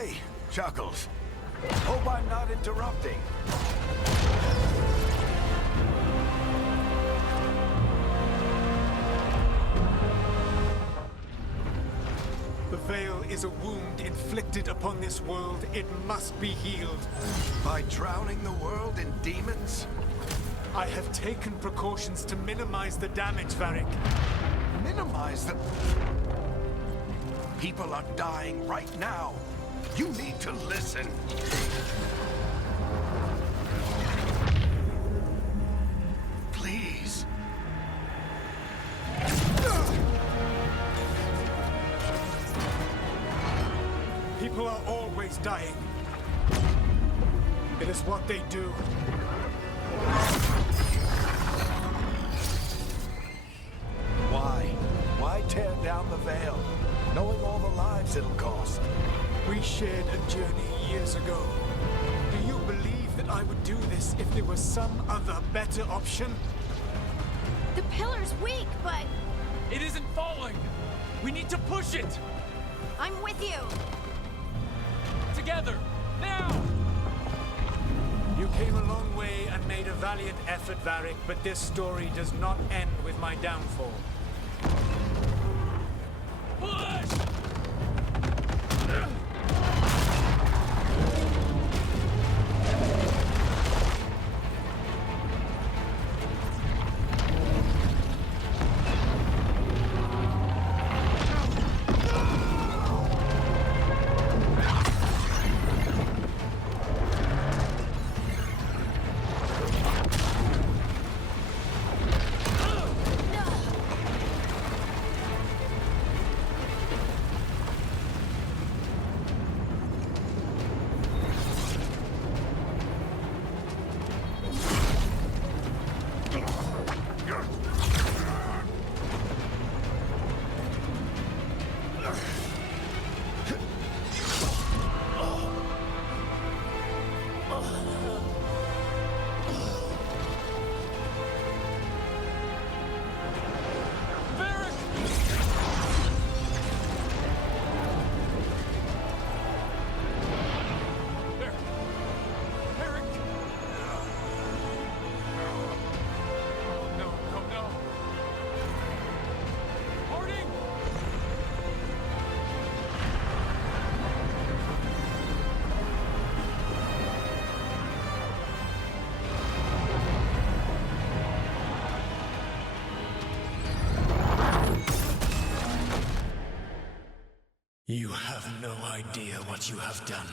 Hey, Chuckles. Hope I'm not interrupting. The Veil is a wound inflicted upon this world. It must be healed. By drowning the world in demons? I have taken precautions to minimize the damage, Varric. Minimize the... People are dying right now. You need to listen. Please. People are always dying. It is what they do. Why? Why tear down the Veil, knowing all the lives it'll cost? We shared a journey years ago. Do you believe that I would do this if there was some other better option? The pillar's weak, but It isn't falling! We need to push it! I'm with you. Together! Now! You came a long way and made a valiant effort, Varric, but this story does not end with my downfall. Push! You have no idea what you have done.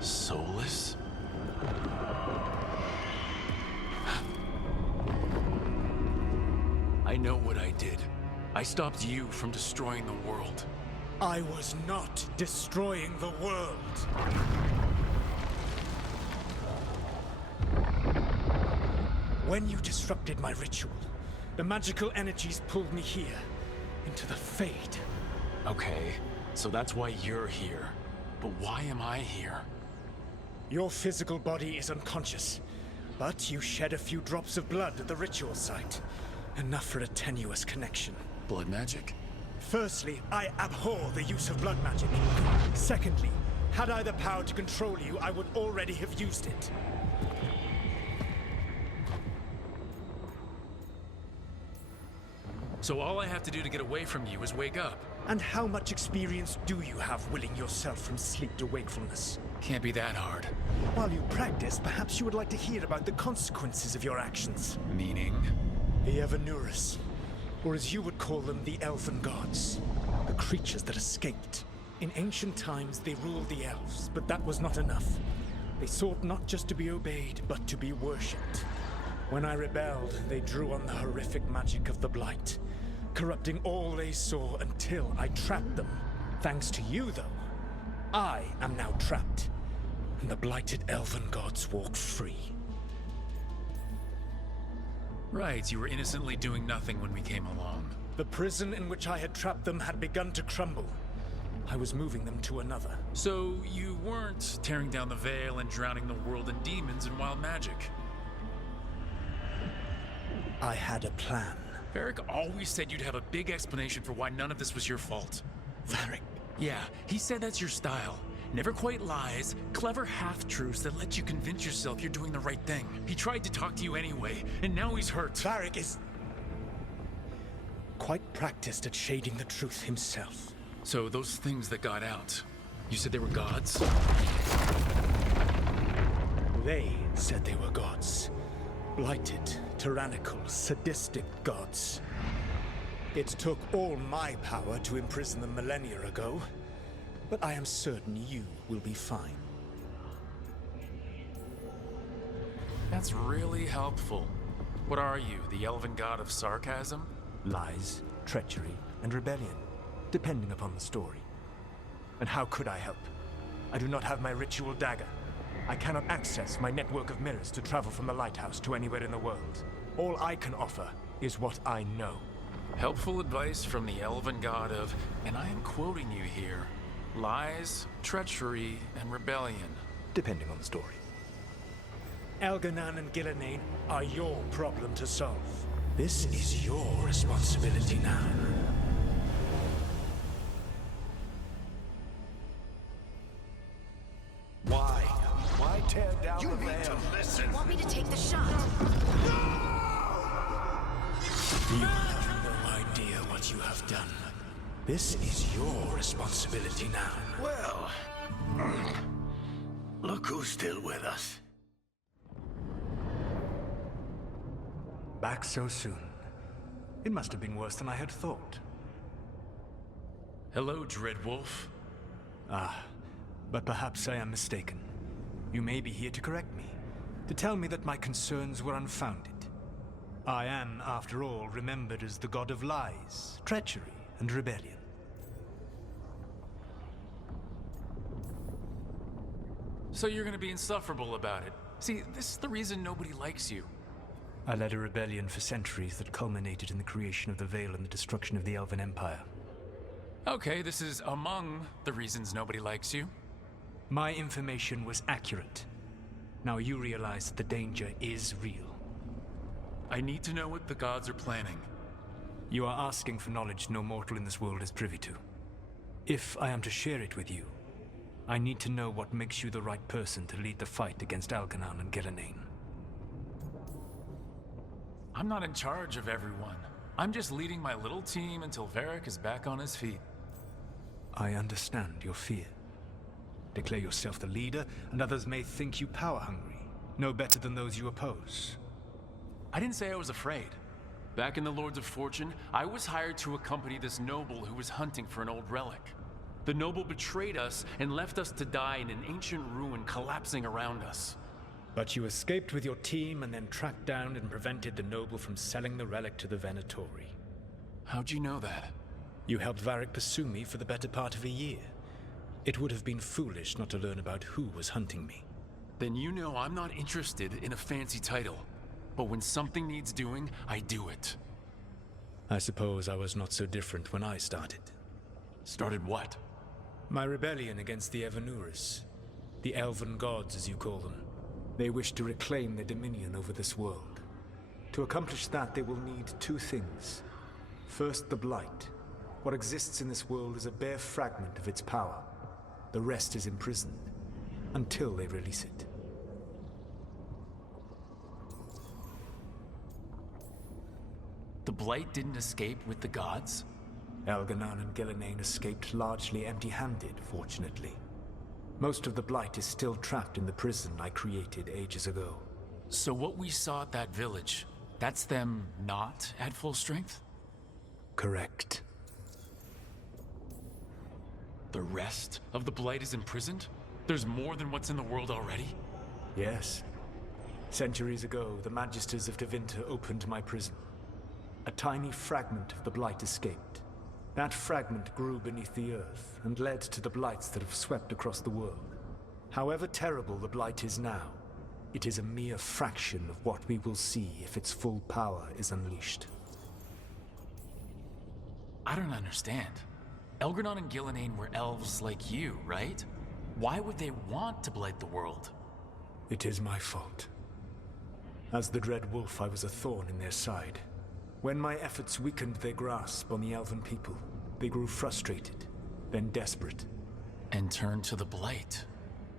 Solas? I know what I did. I stopped you from destroying the world. I was not destroying the world. When you disrupted my ritual, the magical energies pulled me here, into the Fade. Okay, so that's why you're here. But why am I here? Your physical body is unconscious, but you shed a few drops of blood at the ritual site. Enough for a tenuous connection. Blood magic? Firstly, I abhor the use of blood magic. Secondly, had I the power to control you, I would already have used it. So all I have to do to get away from you is wake up. And how much experience do you have willing yourself from sleep to wakefulness? Can't be that hard. While you practice, perhaps you would like to hear about the consequences of your actions. Meaning? The Evanurus, or as you would call them, the Elven Gods. The creatures that escaped. In ancient times, they ruled the elves, but that was not enough. They sought not just to be obeyed, but to be worshipped. When I rebelled, they drew on the horrific magic of the Blight, corrupting all they saw until I trapped them. Thanks to you, though, I am now trapped, and the blighted Elven Gods walk free. Right, you were innocently doing nothing when we came along. The prison in which I had trapped them had begun to crumble. I was moving them to another. So you weren't tearing down the Veil and drowning the world in demons and wild magic? I had a plan. Varric always said you'd have a big explanation for why none of this was your fault. Varric. Yeah, he said that's your style. Never quite lies, clever half-truths that let you convince yourself you're doing the right thing. He tried to talk to you anyway, and now he's hurt. Varric is quite practiced at shading the truth himself. So those things that got out, you said they were gods? They said they were gods. Blighted, tyrannical, sadistic gods. It took all my power to imprison them millennia ago, but I am certain you will be fine. That's really helpful. What are you, the elven god of sarcasm? Lies, treachery, and rebellion, depending upon the story. And how could I help? I do not have my ritual dagger. I cannot access my network of mirrors to travel from the lighthouse to anywhere in the world. All I can offer is what I know. Helpful advice from the elven god of, and I am quoting you here, lies, treachery, and rebellion. Depending on the story. Elganan and Gillenane are your problem to solve. This is your responsibility now. Why? Why tear down the need veil? You want me to take the shot? You have no idea what you have done. This is your responsibility now. Well, look who's still with us. Back so soon. It must have been worse than I had thought. Hello, Dreadwolf. But perhaps I am mistaken. You may be here to correct me, to tell me that my concerns were unfounded. I am, after all, remembered as the god of lies, treachery, and rebellion. So you're gonna be insufferable about it. See, this is the reason nobody likes you. I led a rebellion for centuries that culminated in the creation of the Veil and the destruction of the Elven Empire. Okay, this is among the reasons nobody likes you. My information was accurate. Now you realize that the danger is real. I need to know what the gods are planning. You are asking for knowledge no mortal in this world is privy to. If I am to share it with you, I need to know what makes you the right person to lead the fight against Algernon and Gillenane. I'm not in charge of everyone. I'm just leading my little team until Varric is back on his feet. I understand your fear. Declare yourself the leader, and others may think you power-hungry, no better than those you oppose. I didn't say I was afraid. Back in the Lords of Fortune, I was hired to accompany this noble who was hunting for an old relic. The noble betrayed us and left us to die in an ancient ruin collapsing around us. But you escaped with your team and then tracked down and prevented the noble from selling the relic to the Venatori. How'd you know that? You helped Varric pursue me for the better part of a year. It would have been foolish not to learn about who was hunting me. Then you know I'm not interested in a fancy title. But when something needs doing, I do it. I suppose I was not so different when I started. Started what? My rebellion against the Evanuris. The Elven Gods, as you call them. They wish to reclaim their dominion over this world. To accomplish that, they will need two things. First, the Blight. What exists in this world is a bare fragment of its power. The rest is imprisoned, until they release it. The Blight didn't escape with the gods? Elganan and Gillenane escaped largely empty-handed, fortunately. Most of the Blight is still trapped in the prison I created ages ago. So what we saw at that village, that's them not at full strength? Correct. The rest of the Blight is imprisoned? There's more than what's in the world already? Yes. Centuries ago, the Magisters of Tevinter opened my prison. A tiny fragment of the Blight escaped. That fragment grew beneath the earth and led to the Blights that have swept across the world. However terrible the Blight is now, it is a mere fraction of what we will see if its full power is unleashed. I don't understand. Elgernon and Gillenane were elves like you, right? Why would they want to blight the world? It is my fault. As the Dreadwolf, I was a thorn in their side. When my efforts weakened their grasp on the Elven people, they grew frustrated, then desperate. And turned to the Blight.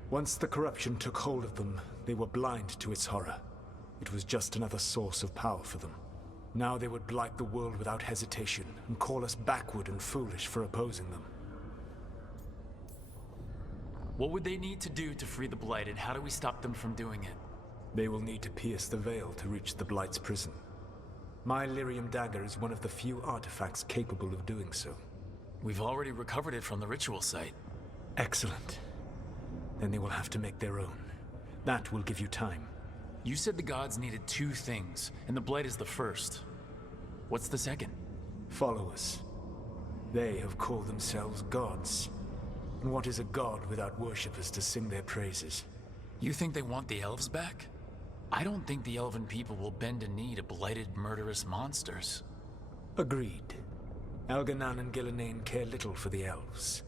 Once the corruption took hold of them, they were blind to its horror. It was just another source of power for them. Now they would blight the world without hesitation and call us backward and foolish for opposing them. What would they need to do to free the Blight, and how do we stop them from doing it? They will need to pierce the veil to reach the Blight's prison. My Lyrium dagger is one of the few artifacts capable of doing so. We've already recovered it from the ritual site. Excellent. Then they will have to make their own. That will give you time. You said the gods needed 2 things, and the Blight is the first. What's the second? Followers. They have called themselves gods. And what is a god without worshippers to sing their praises? You think they want the elves back? I don't think the elven people will bend a knee to blighted, murderous monsters. Agreed. Elganan and Gillenane care little for the elves.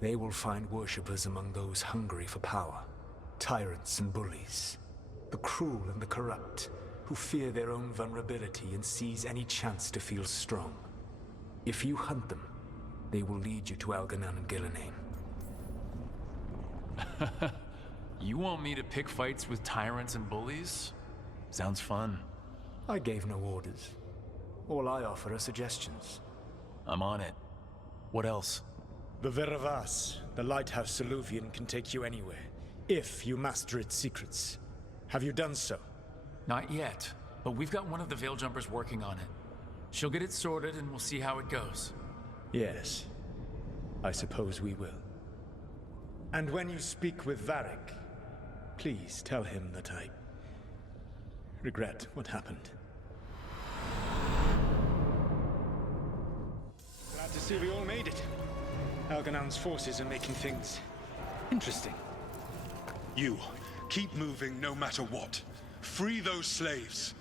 They will find worshippers among those hungry for power. Tyrants and bullies. The cruel and the corrupt, who fear their own vulnerability and seize any chance to feel strong. If you hunt them, they will lead you to Elganan and Gillenane. You want me to pick fights with tyrants and bullies? Sounds fun. I gave no orders. All I offer are suggestions. I'm on it. What else? The Veravas, the lighthouse Soluvian, can take you anywhere, if you master its secrets. Have you done so? Not yet, but we've got one of the Veil Jumpers working on it. She'll get it sorted and we'll see how it goes. Yes. I suppose we will. And when you speak with Varric, please tell him that I regret what happened. Glad to see we all made it. Elganan's forces are making things interesting. You, keep moving no matter what. Free those slaves.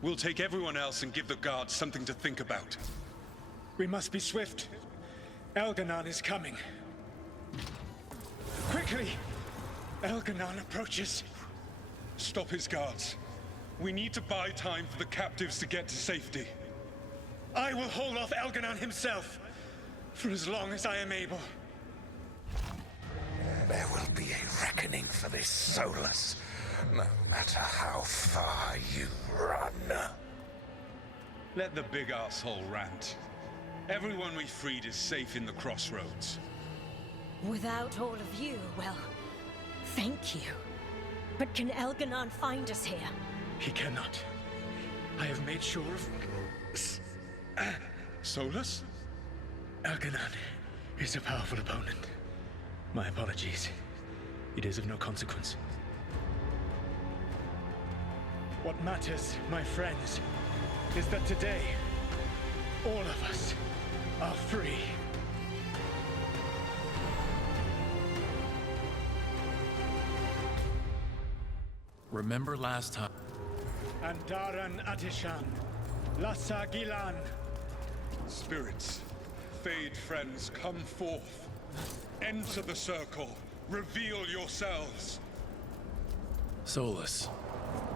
We'll take everyone else and give the guards something to think about. We must be swift. Elganan is coming. Quickly! Elganan approaches. Stop his guards. We need to buy time for the captives to get to safety. I will hold off Elganan himself, for as long as I am able. There will be a reckoning for this, Solas, no matter how far you run. Let the big asshole rant. Everyone we freed is safe in the crossroads. Without all of you, well, thank you. But can Elganan find us here? He cannot. I have made sure of... Solas? Elganan is a powerful opponent. My apologies. It is of no consequence. What matters, my friends, is that today, all of us are free. Remember last time? Andaran Atishan, Lassa Gilan. Spirits, Fade friends, come forth. Enter the circle. Reveal yourselves. Solas.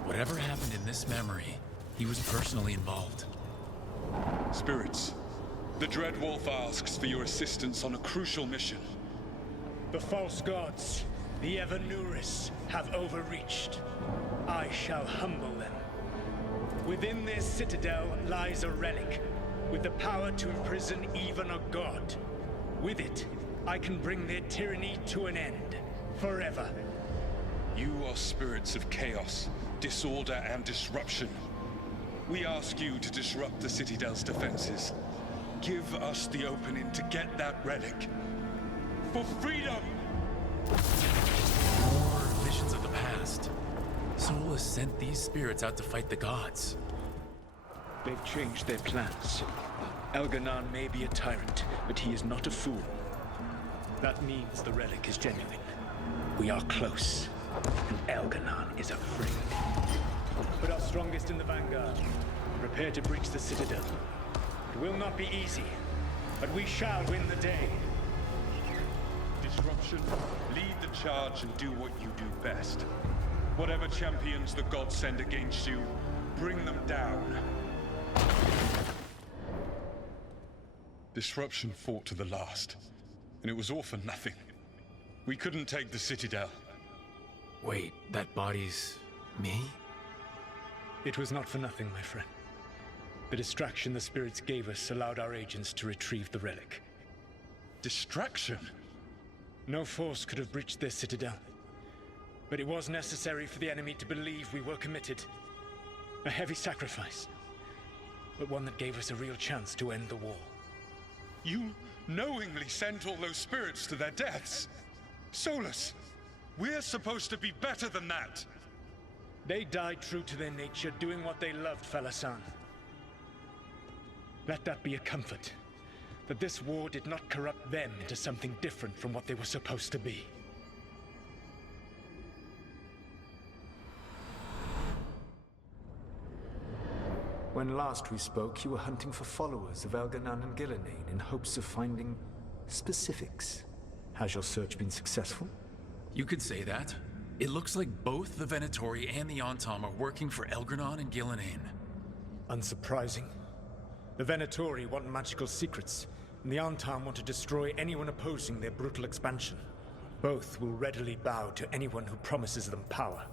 Whatever happened in this memory, he was personally involved. Spirits, the Dreadwolf asks for your assistance on a crucial mission. The false gods, the Evanuris, have overreached. I shall humble them. Within their citadel lies a relic, with the power to imprison even a god. With it, I can bring their tyranny to an end, forever. You are spirits of chaos, disorder, and disruption. We ask you to disrupt the Citadel's defenses. Give us the opening to get that relic. For freedom! More visions of the past. Solas sent these spirits out to fight the gods. They've changed their plans. Elganan may be a tyrant, but he is not a fool. That means the relic is genuine. We are close, and Elganan is afraid. Put our strongest in the vanguard. Prepare to breach the citadel. It will not be easy, but we shall win the day. Disruption, lead the charge and do what you do best. Whatever champions the gods send against you, bring them down. Disruption fought to the last, and it was all for nothing. We couldn't take the Citadel. Wait, that body's... me? It was not for nothing, my friend. The distraction the spirits gave us allowed our agents to retrieve the relic. Distraction? No force could have breached their citadel. But it was necessary for the enemy to believe we were committed. A heavy sacrifice, but one that gave us a real chance to end the war. You knowingly sent all those spirits to their deaths? Solas, we're supposed to be better than that! They died true to their nature, doing what they loved, Falasan. Let that be a comfort, that this war did not corrupt them into something different from what they were supposed to be. When last we spoke, you were hunting for followers of Elganon and Gillenane in hopes of finding specifics. Has your search been successful? You could say that. It looks like both the Venatori and the Antom are working for Elgranon and Gillenane. Unsurprising. The Venatori want magical secrets, and the Antom want to destroy anyone opposing their brutal expansion. Both will readily bow to anyone who promises them power.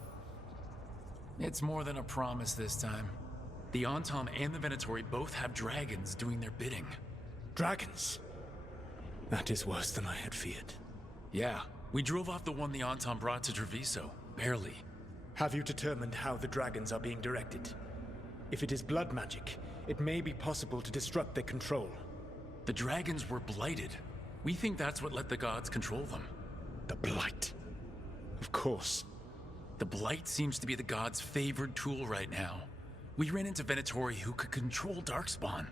It's more than a promise this time. The Antom and the Venatori both have dragons doing their bidding. Dragons? That is worse than I had feared. Yeah, we drove off the one the Antom brought to Treviso. Barely. Have you determined how the dragons are being directed? If it is blood magic, it may be possible to disrupt their control. The dragons were blighted. We think that's what let the gods control them. The Blight. Of course. The Blight seems to be the gods' favored tool right now. We ran into Venatori who could control Darkspawn.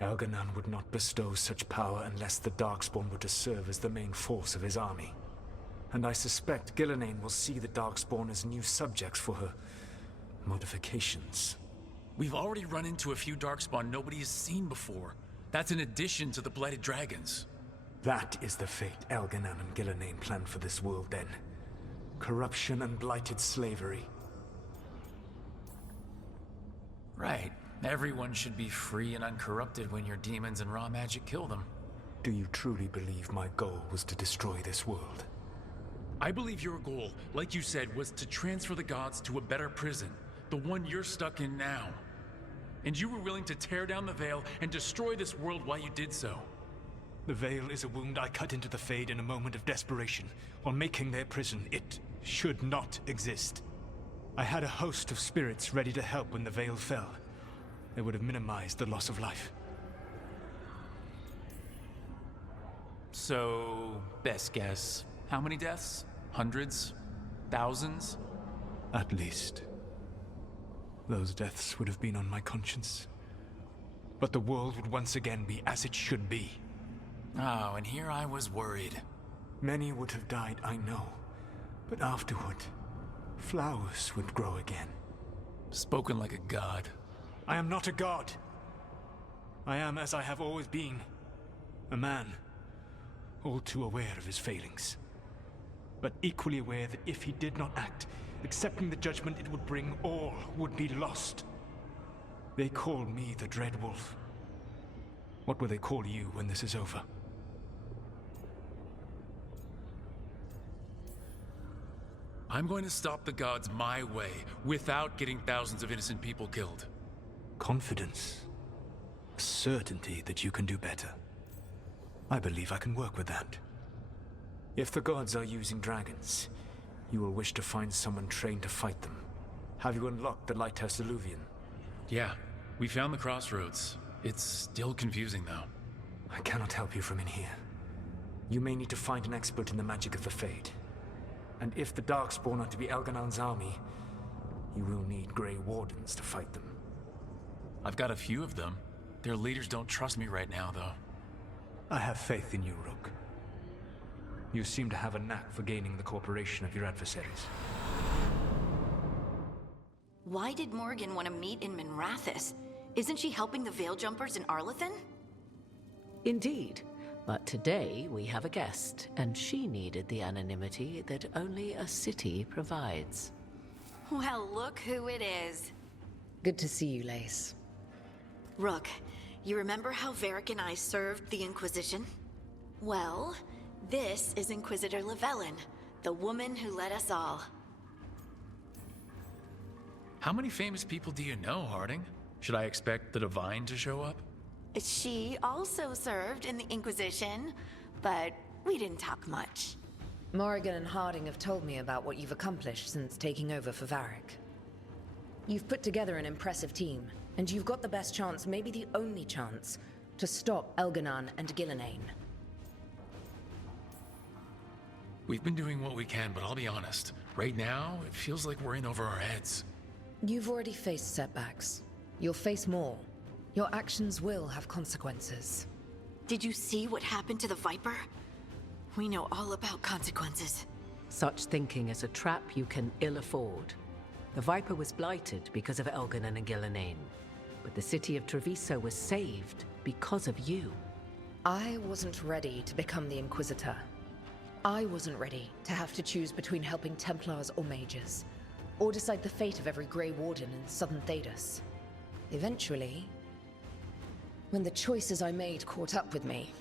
Elganon would not bestow such power unless the Darkspawn were to serve as the main force of his army. And I suspect Gillenane will see the Darkspawn as new subjects for her modifications. We've already run into a few Darkspawn nobody has seen before. That's in addition to the Blighted Dragons. That is the fate Elganon and Gillenane planned for this world then. Corruption and blighted slavery. Right. Everyone should be free and uncorrupted when your demons and raw magic kill them. Do you truly believe my goal was to destroy this world? I believe your goal, like you said, was to transfer the gods to a better prison. The one you're stuck in now. And you were willing to tear down the Veil and destroy this world while you did so. The Veil is a wound I cut into the Fade in a moment of desperation, while making their prison. It should not exist. I had a host of spirits ready to help when the Veil fell. They would have minimized the loss of life. So, best guess, how many deaths? Hundreds? Thousands? At least. Those deaths would have been on my conscience. But the world would once again be as it should be. Oh, and here I was worried. Many would have died, I know. But afterward, flowers would grow again. Spoken like a god. I am not a god. I am as I have always been. A man. All too aware of his failings. But equally aware that if he did not act, accepting the judgment it would bring, all would be lost. They call me the Dreadwold. What will they call you when this is over? I'm going to stop the gods my way, without getting thousands of innocent people killed. Confidence. A certainty that you can do better. I believe I can work with that. If the gods are using dragons, you will wish to find someone trained to fight them. Have you unlocked the Lighthouse Illuvian? Yeah, we found the crossroads. It's still confusing, though. I cannot help you from in here. You may need to find an expert in the magic of the Fade. And if the Darkspawn are to be Elganon's army, you will need Grey Wardens to fight them. I've got a few of them. Their leaders don't trust me right now, though. I have faith in you, Rook. You seem to have a knack for gaining the cooperation of your adversaries. Why did Morgan want to meet in Minrathous? Isn't she helping the Veil Jumpers in Arlathan? Indeed. But today we have a guest, and she needed the anonymity that only a city provides. Well, look who it is. Good to see you, Lace. Rook, you remember how Varric and I served the Inquisition? Well, this is Inquisitor Llewellyn, the woman who led us all. How many famous people do you know, Harding? Should I expect the Divine to show up? She also served in the Inquisition, but we didn't talk much. Morrigan and Harding have told me about what you've accomplished since taking over for Varric. You've put together an impressive team, and you've got the best chance, maybe the only chance, to stop Elganon and Gillenane. We've been doing what we can, but I'll be honest. Right now, it feels like we're in over our heads. You've already faced setbacks. You'll face more. Your actions will have consequences. Did you see what happened to the Viper? We know all about consequences. Such thinking is a trap you can ill afford. The Viper was blighted because of Elganon and Gillenane, but the city of Treviso was saved because of you. I wasn't ready to become the Inquisitor. I wasn't ready to have to choose between helping Templars or mages, or decide the fate of every Grey Warden in Southern Thedas. Eventually, when the choices I made caught up with me,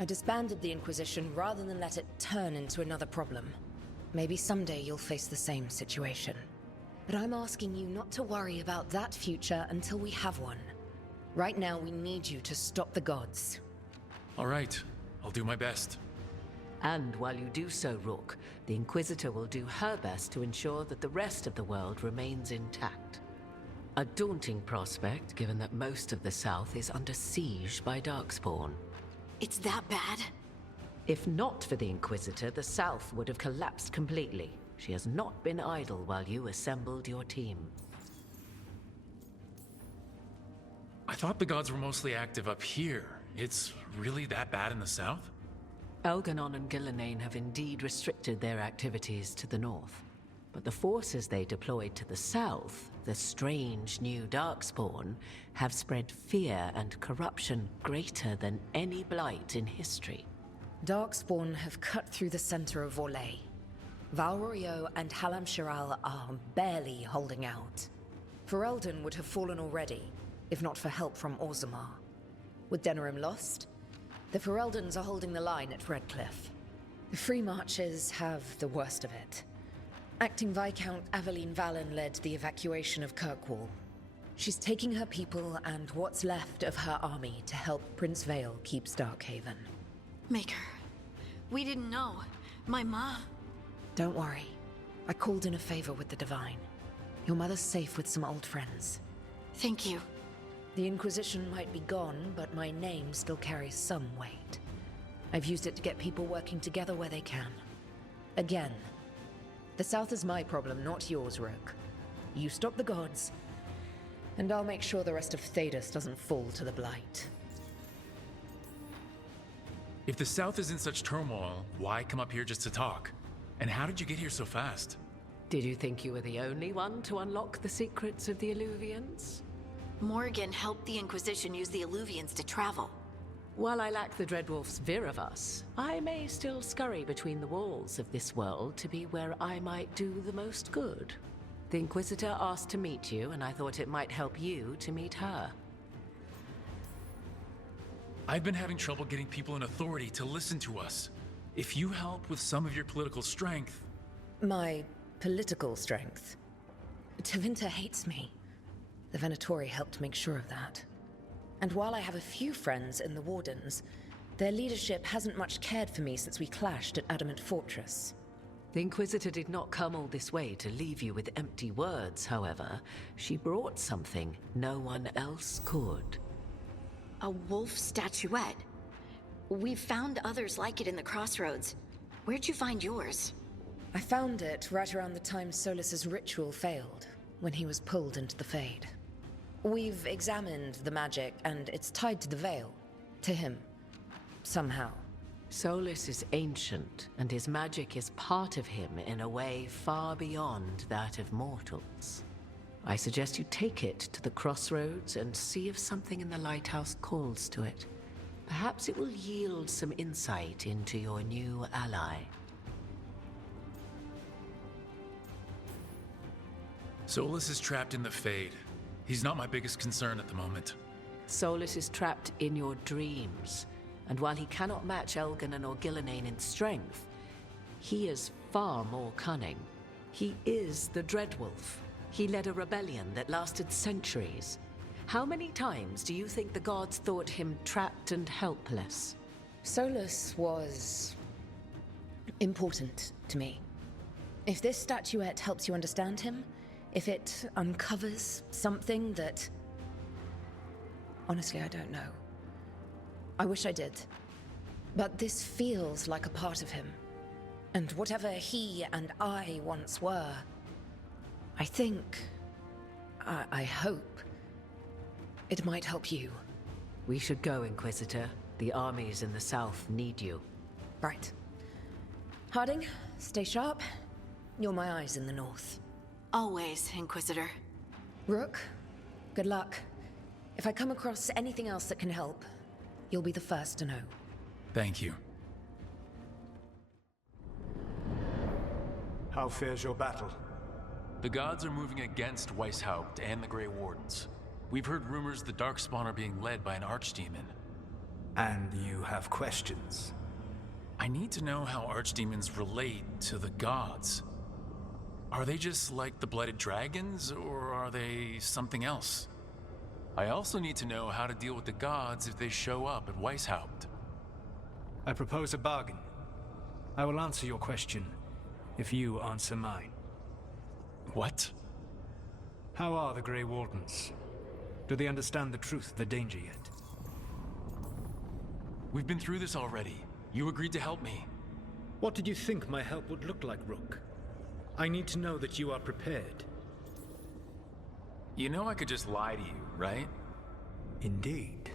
I disbanded the Inquisition rather than let it turn into another problem. Maybe someday you'll face the same situation. But I'm asking you not to worry about that future until we have one. Right now, we need you to stop the gods. All right, I'll do my best. And while you do so, Rook, the Inquisitor will do her best to ensure that the rest of the world remains intact. A daunting prospect, given that most of the South is under siege by Darkspawn. It's that bad? If not for the Inquisitor, the South would have collapsed completely. She has not been idle while you assembled your team. I thought the gods were mostly active up here. It's really that bad in the south? Elganon and Gillenane have indeed restricted their activities to the north. But the forces they deployed to the south, the strange new Darkspawn, have spread fear and corruption greater than any blight in history. Darkspawn have cut through the center of Orlais. Valrorio and Halam Shiral are barely holding out. Ferelden would have fallen already, if not for help from Orzammar. With Denerim lost, the Fereldans are holding the line at Redcliffe. The Free Marches have the worst of it. Acting Viscount Aveline Valen led the evacuation of Kirkwall. She's taking her people and what's left of her army to help Prince Vale keep Starkhaven. Maker, we didn't know. My ma... Don't worry. I called in a favor with the Divine. Your mother's safe with some old friends. Thank you. The Inquisition might be gone, but my name still carries some weight. I've used it to get people working together where they can. Again, the South is my problem, not yours, Rook. You stop the gods, and I'll make sure the rest of Thedas doesn't fall to the Blight. If the south is in such turmoil, why come up here just to talk? And how did you get here so fast? Did you think you were the only one to unlock the secrets of the Illuvians? Morgan helped the Inquisition use the Illuvians to travel. While I lack the Dreadwolf's Viravus, I may still scurry between the walls of this world to be where I might do the most good. The Inquisitor asked to meet you, and I thought it might help you to meet her. I've been having trouble getting people in authority to listen to us. If you help with some of your political strength... My political strength? Tevinter hates me. The Venatori helped make sure of that. And while I have a few friends in the Wardens, their leadership hasn't much cared for me since we clashed at Adamant Fortress. The Inquisitor did not come all this way to leave you with empty words, however. She brought something no one else could. A wolf statuette. We've found others like it in the crossroads. Where'd you find yours? I found it right around the time Solas's ritual failed, when he was pulled into the Fade. We've examined the magic, and it's tied to the Veil. To him. Somehow. Solas is ancient, and his magic is part of him in a way far beyond that of mortals. I suggest you take it to the crossroads and see if something in the lighthouse calls to it. Perhaps it will yield some insight into your new ally. Solas is trapped in the Fade. He's not my biggest concern at the moment. Solas is trapped in your dreams, and while he cannot match Elganon or Gillenane in strength, he is far more cunning. He is the Dreadwolf. He led a rebellion that lasted centuries. How many times do you think the gods thought him trapped and helpless? Solas was important to me. If this statuette helps you understand him, if it uncovers something that... Honestly, I don't know. I wish I did. But this feels like a part of him. And whatever he and I once were, I think... I hope... it might help you. We should go, Inquisitor. The armies in the south need you. Right. Harding, stay sharp. You're my eyes in the north. Always, Inquisitor. Rook, good luck. If I come across anything else that can help, you'll be the first to know. Thank you. How fares your battle? The gods are moving against Weishaupt and the Grey Wardens. We've heard rumors the Darkspawn are being led by an archdemon. And you have questions? I need to know how archdemons relate to the gods. Are they just like the Blooded Dragons, or are they something else? I also need to know how to deal with the gods if they show up at Weishaupt. I propose a bargain. I will answer your question if you answer mine. What? How are the Grey Wardens? Do they understand the truth of the danger yet? We've been through this already. You agreed to help me. What did you think my help would look like, Rook? I need to know that you are prepared. You know I could just lie to you, right? Indeed.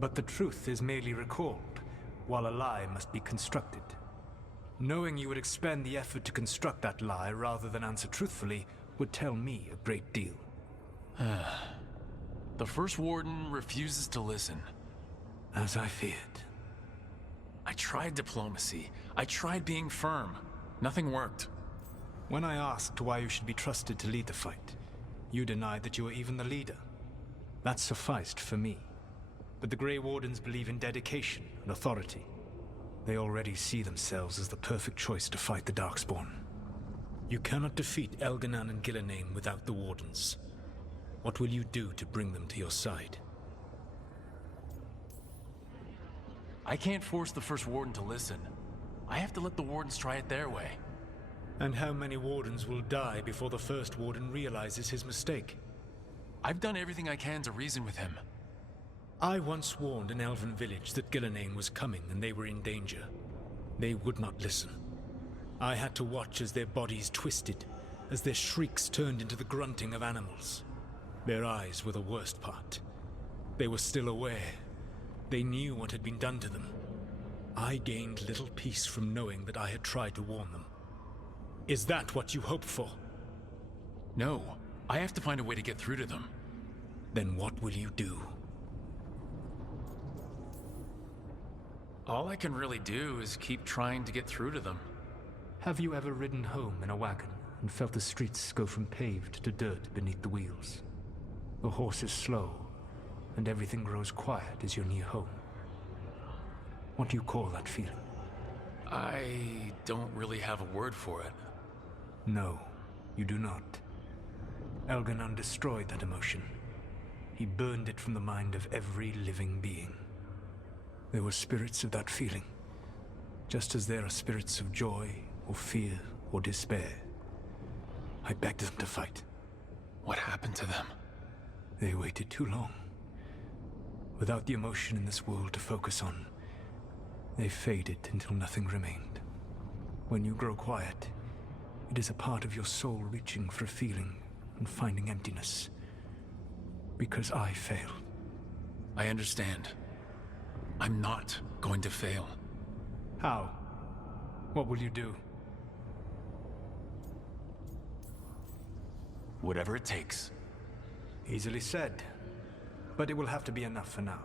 But the truth is merely recalled, while a lie must be constructed. Knowing you would expend the effort to construct that lie rather than answer truthfully would tell me a great deal. The First Warden refuses to listen. As I feared. I tried diplomacy. I tried being firm. Nothing worked. When I asked why you should be trusted to lead the fight, you denied that you were even the leader. That sufficed for me. But the Grey Wardens believe in dedication and authority. They already see themselves as the perfect choice to fight the Darkspawn. You cannot defeat Elganon and Gillenane without the Wardens. What will you do to bring them to your side? I can't force the First Warden to listen. I have to let the Wardens try it their way. And how many Wardens will die before the First Warden realizes his mistake? I've done everything I can to reason with him. I once warned an elven village that Gillenane was coming and they were in danger. They would not listen. I had to watch as their bodies twisted, as their shrieks turned into the grunting of animals. Their eyes were the worst part. They were still aware. They knew what had been done to them. I gained little peace from knowing that I had tried to warn them. Is that what you hoped for? No, I have to find a way to get through to them. Then what will you do? All I can really do is keep trying to get through to them. Have you ever ridden home in a wagon and felt the streets go from paved to dirt beneath the wheels? The horse is slow, and everything grows quiet as you're near home. What do you call that feeling? I don't really have a word for it. No, you do not. Elganon destroyed that emotion. He burned it from the mind of every living being. There were spirits of that feeling, just as there are spirits of joy, or fear, or despair. I begged them to fight. What happened to them? They waited too long. Without the emotion in this world to focus on, they faded until nothing remained. When you grow quiet, it is a part of your soul reaching for a feeling and finding emptiness. Because I failed. I understand. I'm not going to fail. How? What will you do? Whatever it takes. Easily said. But it will have to be enough for now.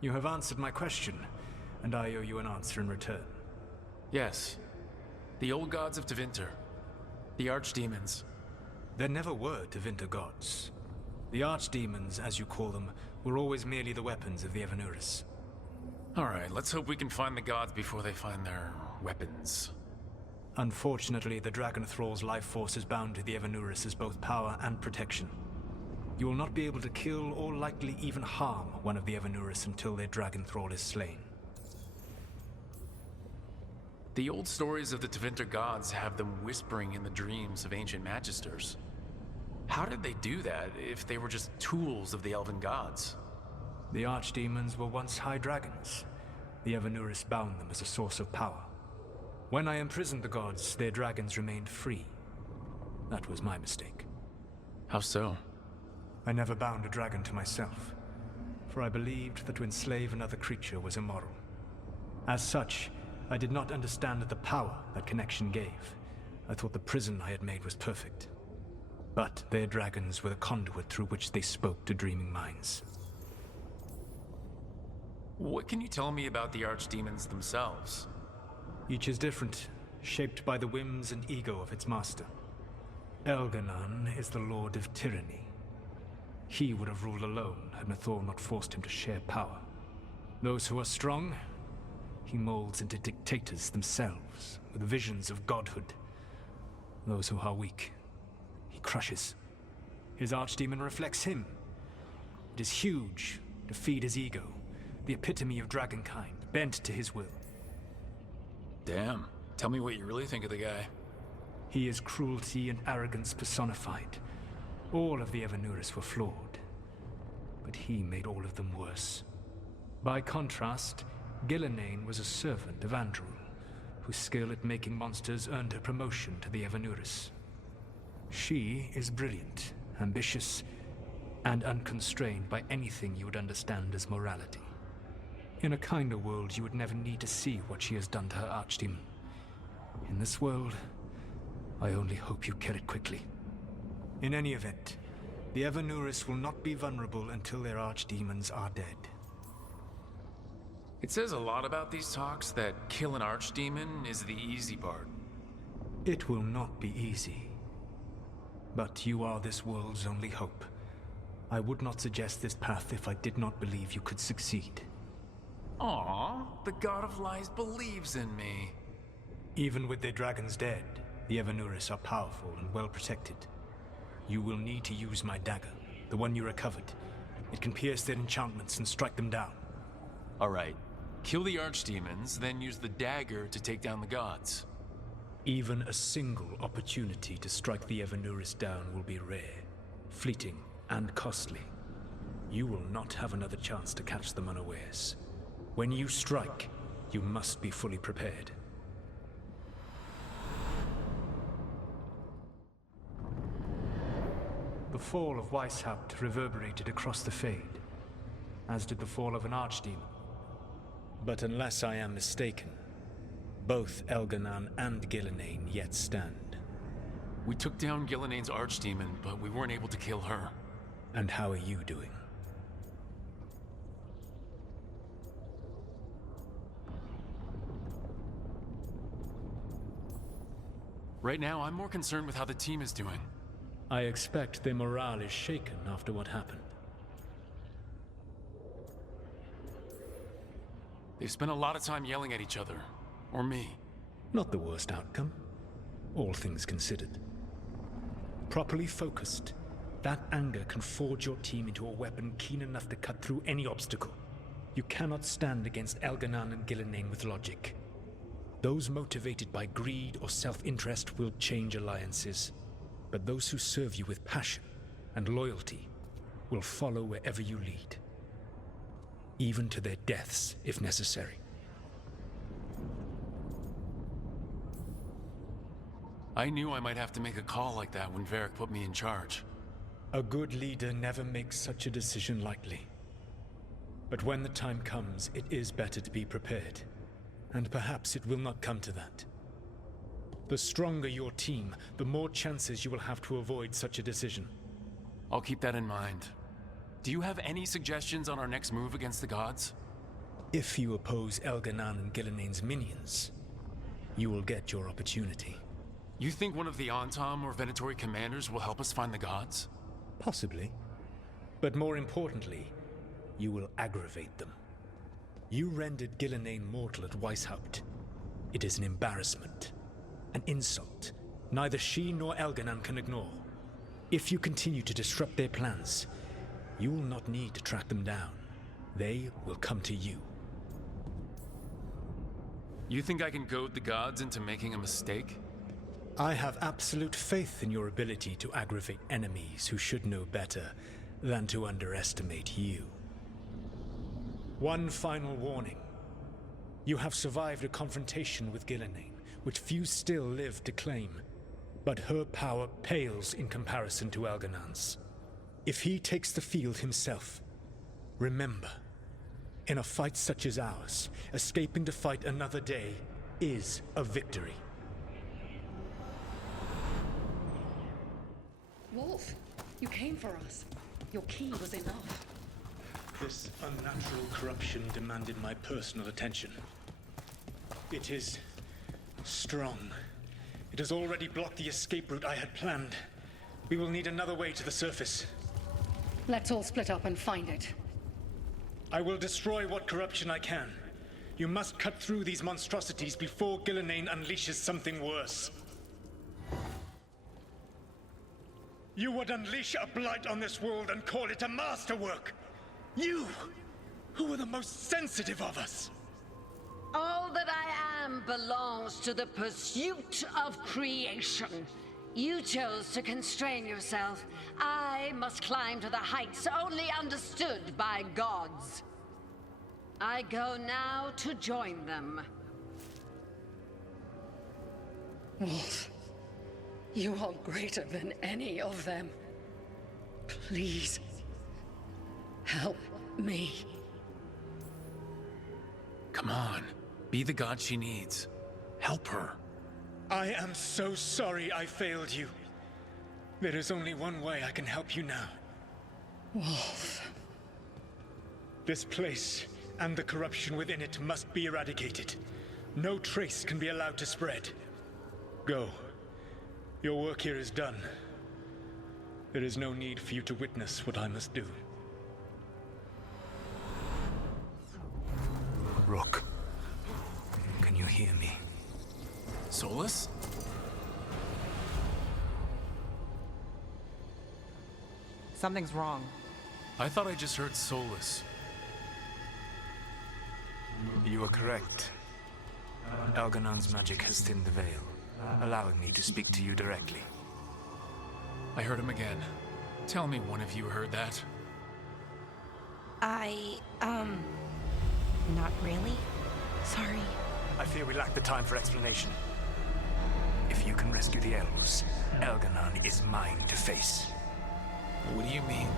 You have answered my question, and I owe you an answer in return. Yes. The old gods of Tevinter. The archdemons. There never were Tevinter gods. The archdemons, as you call them, were always merely the weapons of the Evanuris. Alright, let's hope we can find the gods before they find their weapons. Unfortunately, the Dragon Thrall's life force is bound to the Evanuris as both power and protection. You will not be able to kill or likely even harm one of the Evanuris until their Dragon Thrall is slain. The old stories of the Tevinter gods have them whispering in the dreams of ancient magisters. How did they do that if they were just tools of the elven gods? The archdemons were once high dragons. The Evanuris bound them as a source of power. When I imprisoned the gods, their dragons remained free. That was my mistake. How so? I never bound a dragon to myself, for I believed that to enslave another creature was immoral. As such, I did not understand the power that connection gave. I thought the prison I had made was perfect. But their dragons were the conduit through which they spoke to dreaming minds. What can you tell me about the archdemons themselves? Each is different, shaped by the whims and ego of its master. Elganon is the Lord of Tyranny. He would have ruled alone had Nathor not forced him to share power. Those who are strong, he molds into dictators themselves, with visions of godhood. Those who are weak, he crushes. His archdemon reflects him. It is huge, to feed his ego, the epitome of dragonkind, bent to his will. Damn. Tell me what you really think of the guy. He is cruelty and arrogance personified. All of the Evanuris were flawed, but he made all of them worse. By contrast, Gillenane was a servant of Andrul, whose skill at making monsters earned her promotion to the Evanuris. She is brilliant, ambitious, and unconstrained by anything you would understand as morality. In a kinder world, you would never need to see what she has done to her archdemon. In this world, I only hope you kill it quickly. In any event, the Evanuris will not be vulnerable until their archdemons are dead. It says a lot about these talks that kill an archdemon is the easy part. It will not be easy. But you are this world's only hope. I would not suggest this path if I did not believe you could succeed. Aww, the God of Lies believes in me. Even with their dragons dead, the Evanuris are powerful and well protected. You will need to use my dagger, the one you recovered. It can pierce their enchantments and strike them down. Alright, kill the archdemons, then use the dagger to take down the gods. Even a single opportunity to strike the Evanuris down will be rare, fleeting, and costly. You will not have another chance to catch them unawares. When you strike, you must be fully prepared. The fall of Weishaupt reverberated across the Fade, as did the fall of an archdemon. But unless I am mistaken, both Elganon and Gillenane yet stand. We took down Gillenane's archdemon, but we weren't able to kill her. And how are you doing? Right now, I'm more concerned with how the team is doing. I expect their morale is shaken after what happened. They've spent a lot of time yelling at each other. Or me. Not the worst outcome, all things considered. Properly focused, that anger can forge your team into a weapon keen enough to cut through any obstacle. You cannot stand against Elganon and Gillenane with logic. Those motivated by greed or self-interest will change alliances. But those who serve you with passion and loyalty will follow wherever you lead. Even to their deaths, if necessary. I knew I might have to make a call like that when Varric put me in charge. A good leader never makes such a decision lightly. But when the time comes, it is better to be prepared. And perhaps it will not come to that. The stronger your team, the more chances you will have to avoid such a decision. I'll keep that in mind. Do you have any suggestions on our next move against the gods? If you oppose Elganon and Gillenane's minions, you will get your opportunity. You think one of the Antam or Venatori commanders will help us find the gods? Possibly. But more importantly, you will aggravate them. You rendered Gillenane mortal at Weishaupt. It is an embarrassment, an insult neither she nor Elganon can ignore. If you continue to disrupt their plans, you will not need to track them down. They will come to you. You think I can goad the gods into making a mistake? I have absolute faith in your ability to aggravate enemies who should know better than to underestimate you. One final warning. You have survived a confrontation with Gillenane, which few still live to claim. But her power pales in comparison to Elganon's. If he takes the field himself, remember, in a fight such as ours, escaping to fight another day is a victory. Wolf, you came for us. Your key was enough. This unnatural corruption demanded my personal attention. It is strong. It has already blocked the escape route I had planned. We will need another way to the surface. Let's all split up and find it. I will destroy what corruption I can. You must cut through these monstrosities before Gillenane unleashes something worse. You would unleash a blight on this world and call it a masterwork! You, who are the most sensitive of us! All that I am belongs to the pursuit of creation. You chose to constrain yourself. I must climb to the heights only understood by gods. I go now to join them. Wolf, you are greater than any of them. Please, help me. Come on. Be the god she needs. Help her. I am so sorry I failed you. There is only one way I can help you now. Wolf. This place and the corruption within it must be eradicated. No trace can be allowed to spread. Go. Your work here is done. There is no need for you to witness what I must do. Rook. Can you hear me? Solas? Something's wrong. I thought I just heard Solas. You are correct. Elganon's magic has thinned the veil, allowing me to speak to you directly. I heard him again. Tell me one of you heard that. Not really. Sorry. I fear we lack the time for explanation. If you can rescue the elves, Elganon is mine to face. What do you mean?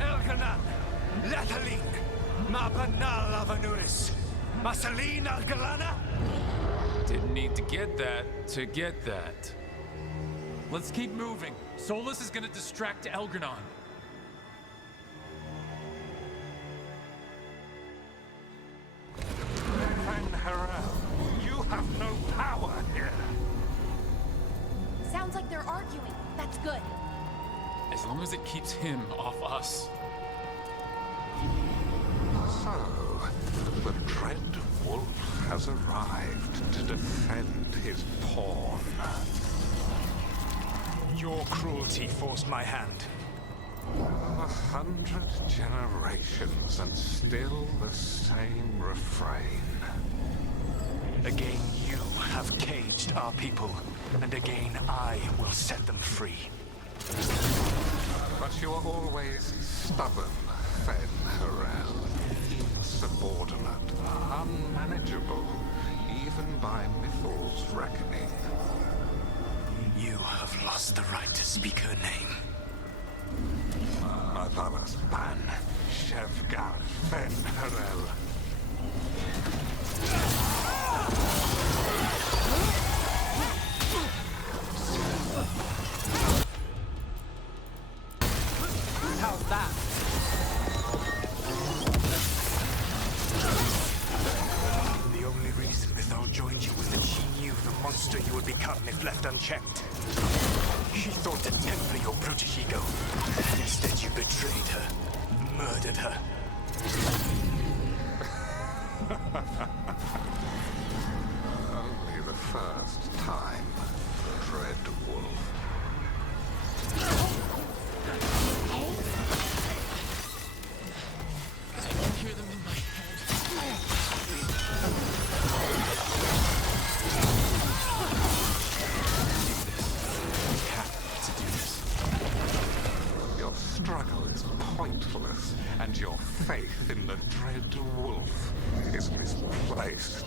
Elganon! Lathalin! Mabanal Avanuris! Masalin Algalana! Didn't need to get that to get that. Let's keep moving. Solas is gonna distract Elganon. You have no power here. Sounds like they're arguing. That's good. As long as it keeps him off us. So, the Dreadwold has arrived to defend his pawn. Your cruelty forced my hand. 100 generations and still the same refrain. Again, you have caged our people, and again I will set them free. But you are always stubborn, Fen Harel. Insubordinate, unmanageable, even by Mythal's reckoning. You have lost the right to speak her name. Motherless Ban, Shevgar Fen Harel. How's that? The only reason Mythal joined you was that she knew the monster you would become if left unchecked. She thought to temper your brutish ego. Instead, you betrayed her, murdered her. Only the first time, Dreadwold. I can hear them in my Your struggle is pointless, and your faith in the Dread Wolf is misplaced.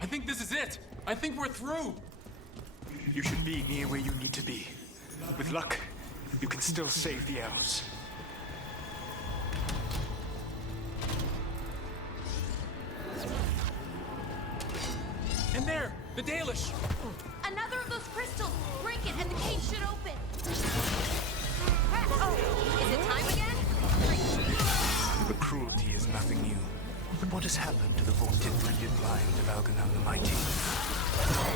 I think this is it! I think we're through! You should be near where you need to be. With luck, you can still save the elves. And there! The Dalish! Another of those crystals! Break it and the cage should open! Oh, is it time again? The cruelty is nothing new. But what has happened to the vaunted brilliant mind of Algernon the Mighty?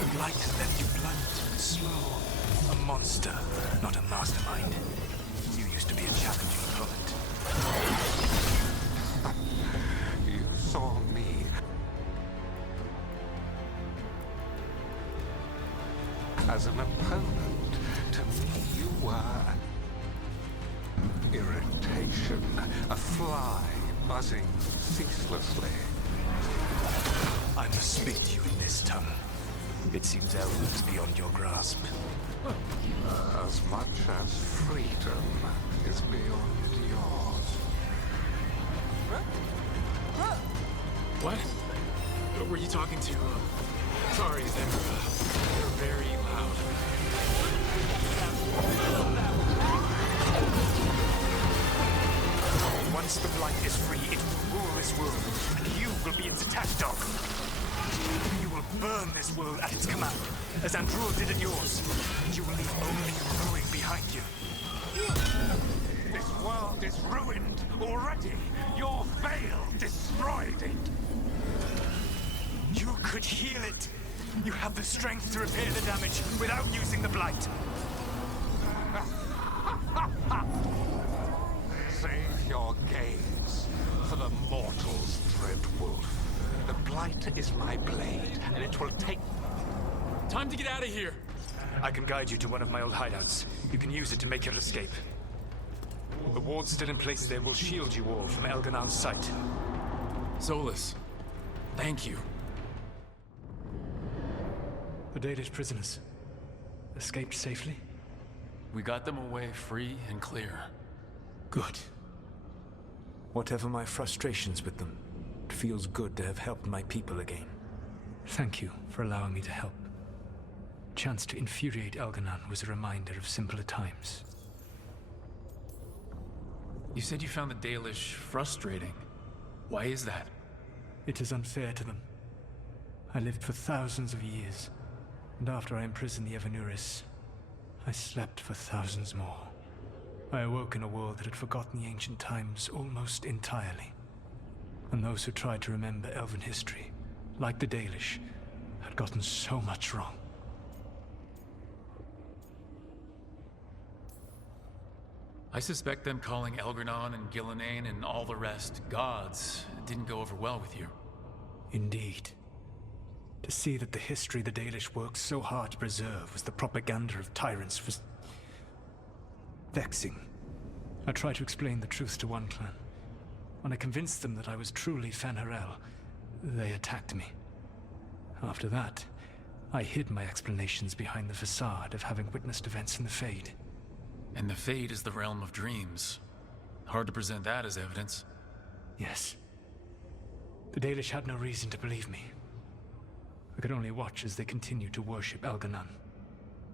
The blight has left you blunt and slow. A monster, not a mastermind. You used to be a challenging opponent. You saw me as an opponent. To me, you were an irritation, a fly buzzing ceaselessly. I must speak to you in this tongue. It seems Elven is beyond your grasp. As much as freedom is beyond yours. What? Were you talking to, Sorry, they're very loud. Once the blight is free, it will rule this world, and you will be its attack dog. You will burn this world at its command, as Andrul did at yours. You will leave only ruin behind you. This world is ruined already. Your veil destroyed it. You could heal it. You have the strength to repair the damage without using the blight. Save your gaze for the mortals, Dreadwolf. The blight is my blade, and it will take... Time to get out of here! I can guide you to one of my old hideouts. You can use it to make your escape. The wards still in place there will shield you all from Elganon's sight. Solas, thank you. The Dalish prisoners escaped safely? We got them away free and clear. Good. Whatever my frustrations with them, it feels good to have helped my people again. Thank you for allowing me to help. Chance to infuriate Elganon was a reminder of simpler times. You said you found the Dalish frustrating. Why is that? It is unfair to them. I lived for thousands of years, and after I imprisoned the Evanuris, I slept for thousands more. I awoke in a world that had forgotten the ancient times almost entirely. And those who tried to remember Elven history, like the Dalish, had gotten so much wrong. I suspect them calling Elgernon and Gillenane and all the rest gods didn't go over well with you. Indeed. To see that the history the Dalish worked so hard to preserve was the propaganda of tyrants was vexing. I tried to explain the truth to one clan. When I convinced them that I was truly Fanharel, they attacked me. After that, I hid my explanations behind the facade of having witnessed events in the Fade. And the Fade is the realm of dreams. Hard to present that as evidence. Yes. The Dalish had no reason to believe me. I could only watch as they continued to worship Elganon,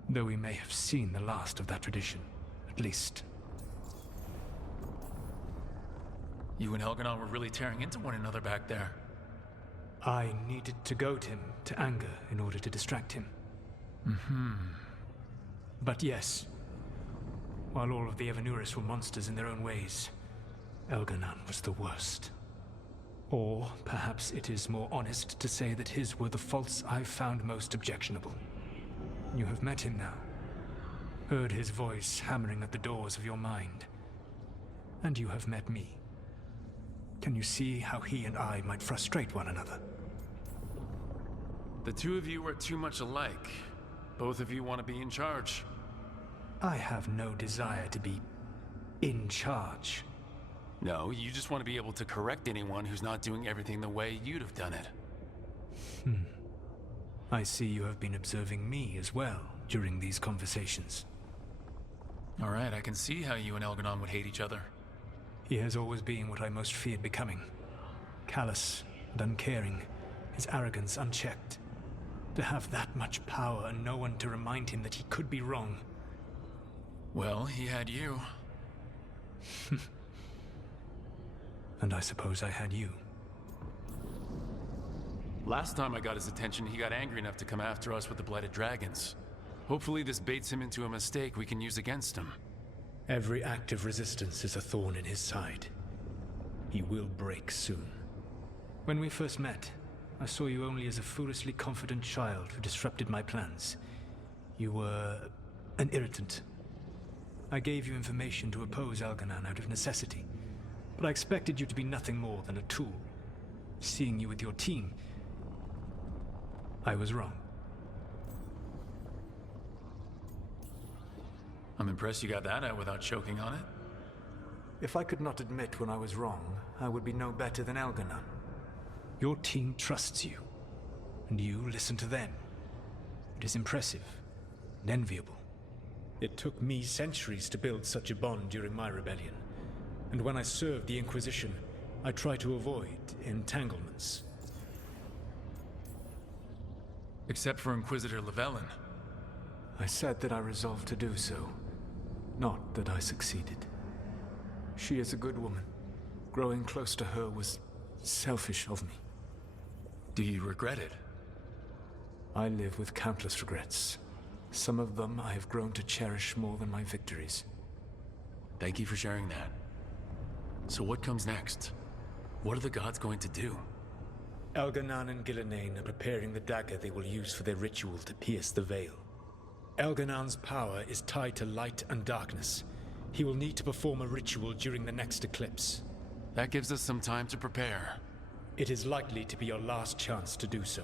though we may have seen the last of that tradition, at least. You and Elganon were really tearing into one another back there. I needed to goad him to anger in order to distract him. But yes, while all of the Evanuris were monsters in their own ways, Elganon was the worst. Or perhaps it is more honest to say that his were the faults I've found most objectionable. You have met him now. Heard his voice hammering at the doors of your mind. And you have met me. Can you see how he and I might frustrate one another? The two of you are too much alike. Both of you want to be in charge. I have no desire to be in charge. No, you just want to be able to correct anyone who's not doing everything the way you'd have done it. I see you have been observing me as well during these conversations. All right, I can see how you and Elganon would hate each other. He has always been what I most feared becoming. Callous and uncaring, his arrogance unchecked. To have that much power and no one to remind him that he could be wrong. Well, he had you. And I suppose I had you. Last time I got his attention, he got angry enough to come after us with the Blighted Dragons. Hopefully this baits him into a mistake we can use against him. Every act of resistance is a thorn in his side. He will break soon. When we first met, I saw you only as a foolishly confident child who disrupted my plans. You were an irritant. I gave you information to oppose Elganon out of necessity, but I expected you to be nothing more than a tool. Seeing you with your team, I was wrong. I'm impressed you got that out without choking on it. If I could not admit when I was wrong, I would be no better than Elganon. Your team trusts you, and you listen to them. It is impressive and enviable. It took me centuries to build such a bond during my rebellion, and when I served the Inquisition, I tried to avoid entanglements. Except for Inquisitor Llewellyn. I said that I resolved to do so, not that I succeeded. She is a good woman. Growing close to her was selfish of me. Do you regret it? I live with countless regrets. Some of them I have grown to cherish more than my victories. Thank you for sharing that. So what comes next? What are the gods going to do? Elganon and Gillenane are preparing the dagger they will use for their ritual to pierce the veil. Elganon's power is tied to light and darkness. He will need to perform a ritual during the next eclipse. That gives us some time to prepare. It is likely to be your last chance to do so.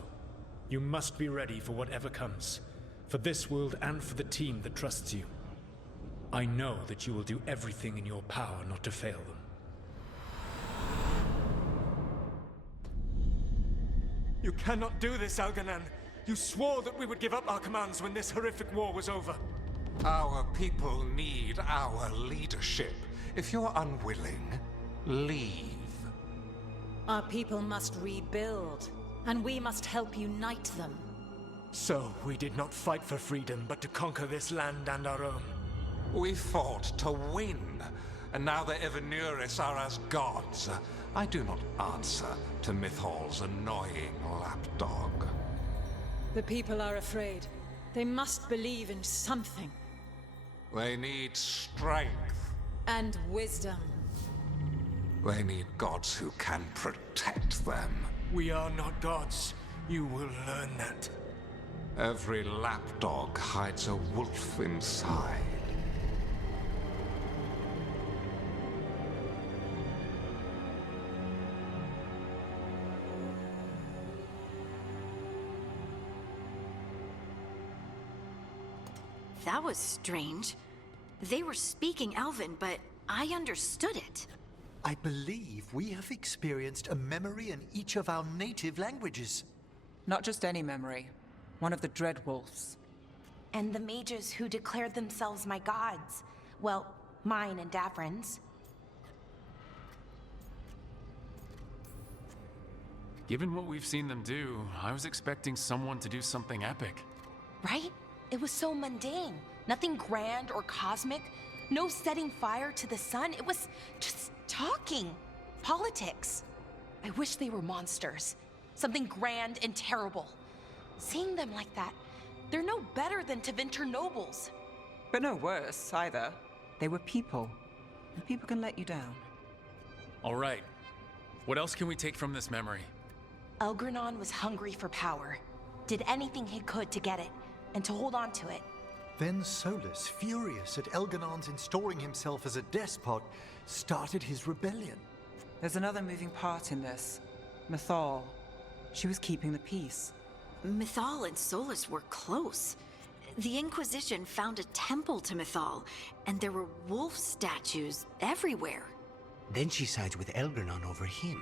You must be ready for whatever comes, for this world and for the team that trusts you. I know that you will do everything in your power not to fail them. You cannot do this, Elganon! You swore that we would give up our commands when this horrific war was over. Our people need our leadership. If you're unwilling, leave. Our people must rebuild, and we must help unite them. So, we did not fight for freedom, but to conquer this land and our own. We fought to win, and now the Evanuris are as gods. I do not answer to Mythal's annoying lapdog. The people are afraid. They must believe in something. They need strength. And wisdom. They need gods who can protect them. We are not gods. You will learn that. Every lapdog hides a wolf inside. That was strange. They were speaking Elven, but I understood it. I believe we have experienced a memory in each of our native languages. Not just any memory. One of the Dreadwolves. And the mages who declared themselves my gods. Well, mine and Davrin's. Given what we've seen them do, I was expecting someone to do something epic. Right? It was so mundane. Nothing grand or cosmic. No setting fire to the sun. It was just talking. Politics. I wish they were monsters. Something grand and terrible. Seeing them like that, they're no better than Tevinter nobles. But no worse, either. They were people. And people can let you down. All right. What else can we take from this memory? Elganon was hungry for power. Did anything he could to get it, and to hold on to it. Then Solas, furious at Elganon's installing himself as a despot, started his rebellion. There's another moving part in this. Mythal. She was keeping the peace. Mythal and Solas were close. The Inquisition found a temple to Mythal, and there were wolf statues everywhere. Then she sides with Elganon over him.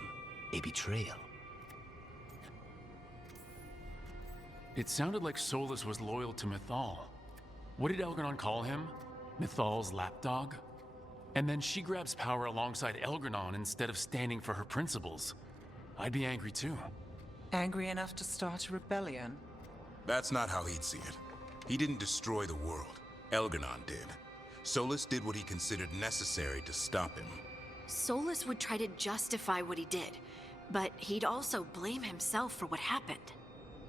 A betrayal. It sounded like Solas was loyal to Mythal. What did Elganon call him? Mythal's lapdog? And then she grabs power alongside Elganon instead of standing for her principles. I'd be angry too. Angry enough to start a rebellion? That's not how he'd see it. He didn't destroy the world. Elganon did. Solas did what he considered necessary to stop him. Solas would try to justify what he did, but he'd also blame himself for what happened.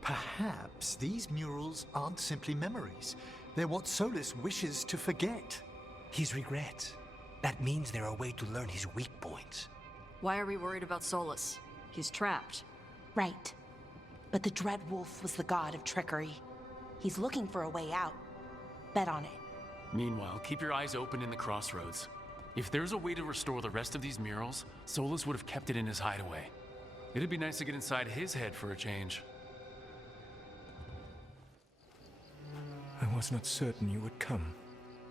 Perhaps these murals aren't simply memories. They're what Solas wishes to forget. His regrets. That means they're a way to learn his weak points. Why are we worried about Solas? He's trapped. Right. But the Dreadwolf was the god of trickery. He's looking for a way out. Bet on it. Meanwhile, keep your eyes open in the crossroads. If there's a way to restore the rest of these murals, Solas would have kept it in his hideaway. It'd be nice to get inside his head for a change. I was not certain you would come.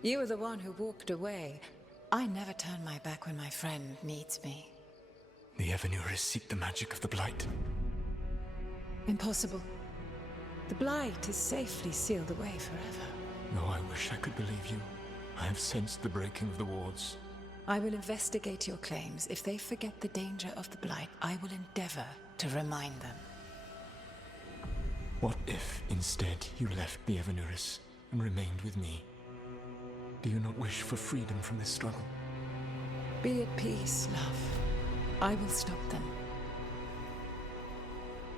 You were the one who walked away. I never turn my back when my friend needs me. The Evanuris seek the magic of the Blight. Impossible. The Blight is safely sealed away forever. Though I wish I could believe you. I have sensed the breaking of the wards. I will investigate your claims. If they forget the danger of the Blight, I will endeavor to remind them. What if, instead, you left the Evanuris and remained with me? Do you not wish for freedom from this struggle? Be at peace, love. I will stop them.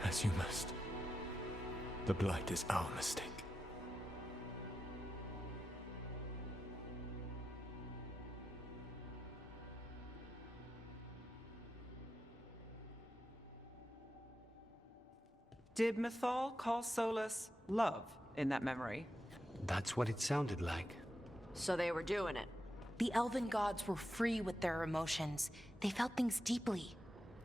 As you must. The Blight is our mistake. Did Mythal call Solas love in that memory? That's what it sounded like. So they were doing it. The elven gods were free with their emotions. They felt things deeply.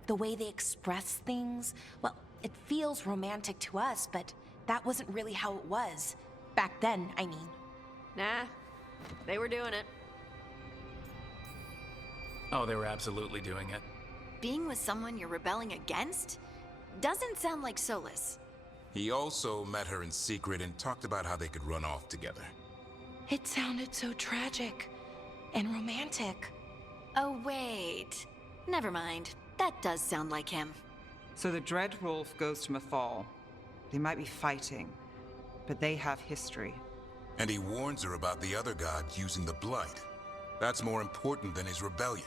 The way they express things, well, it feels romantic to us, but that wasn't really how it was. Back then, I mean. Nah, they were doing it. Oh, they were absolutely doing it. Being with someone you're rebelling against? Doesn't sound like Solas. He also met her in secret and talked about how they could run off together. It sounded so tragic and romantic. Oh, wait. Never mind. That does sound like him. So the Dreadwolf goes to Mythal. They might be fighting, but they have history. And he warns her about the other gods using the Blight. That's more important than his rebellion.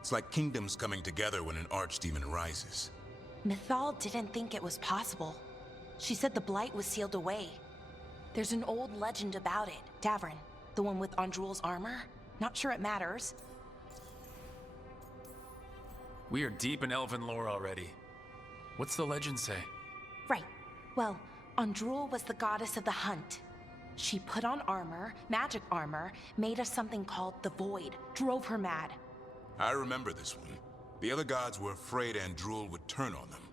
It's like kingdoms coming together when an archdemon rises. Mythal didn't think it was possible. She said the Blight was sealed away. There's an old legend about it. Davrin, the one with Andrul's armor. Not sure it matters. We are deep in elven lore already. What's the legend say? Right. Well, Andrul was the goddess of the hunt. She put on armor, magic armor, made us something called the Void, drove her mad. I remember this one. The other gods were afraid Andrul would turn on them.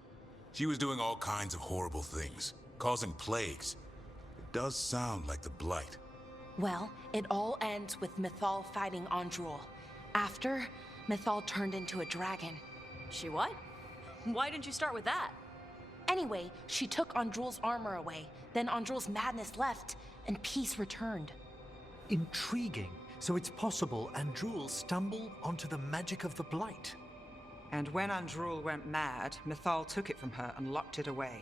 She was doing all kinds of horrible things, causing plagues. It does sound like the Blight. Well, it all ends with Mythal fighting Andrul. After, Mythal turned into a dragon. She what? Why didn't you start with that? Anyway, she took Andrul's armor away. Then Andrul's madness left, and peace returned. Intriguing. So it's possible Andrul stumbled onto the magic of the Blight. And when Andrul went mad, Mythal took it from her and locked it away.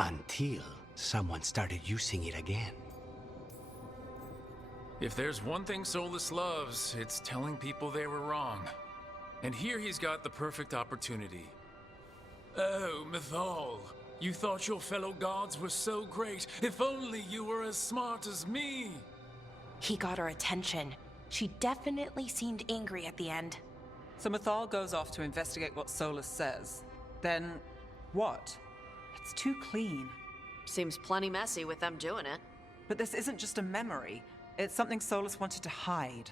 Until someone started using it again. If there's one thing Solas loves, it's telling people they were wrong. And here he's got the perfect opportunity. Oh, Mythal, you thought your fellow gods were so great. If only you were as smart as me. He got her attention. She definitely seemed angry at the end. So Mythal goes off to investigate what Solas says. Then, what? It's too clean. Seems plenty messy with them doing it. But this isn't just a memory. It's something Solas wanted to hide.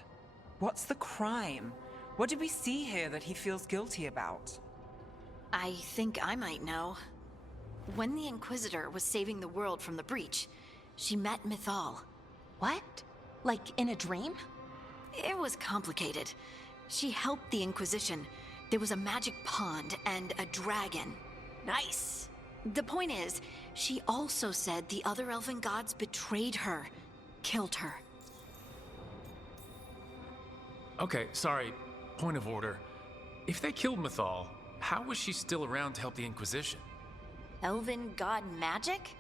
What's the crime? What did we see here that he feels guilty about? I think I might know. When the Inquisitor was saving the world from the breach, she met Mythal. What? Like in a dream? It was complicated. She helped the Inquisition. There was a magic pond and a dragon. Nice. The point is, she also said the other elven gods betrayed her, killed her. Okay, sorry. Point of order. If they killed Mythal, how was she still around to help the Inquisition? Elven god magic?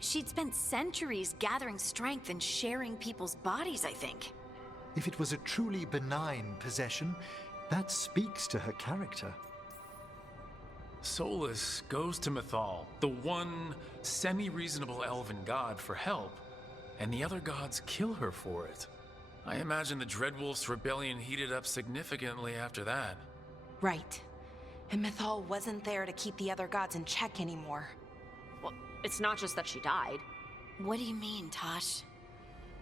She'd spent centuries gathering strength and sharing people's bodies, I think. If it was a truly benign possession, that speaks to her character. Solas goes to Mythal, the one semi-reasonable elven god, for help, and the other gods kill her for it. I imagine the Dreadwolf's rebellion heated up significantly after that. Right. And Mythal wasn't there to keep the other gods in check anymore. Well, it's not just that she died. What do you mean, Tosh?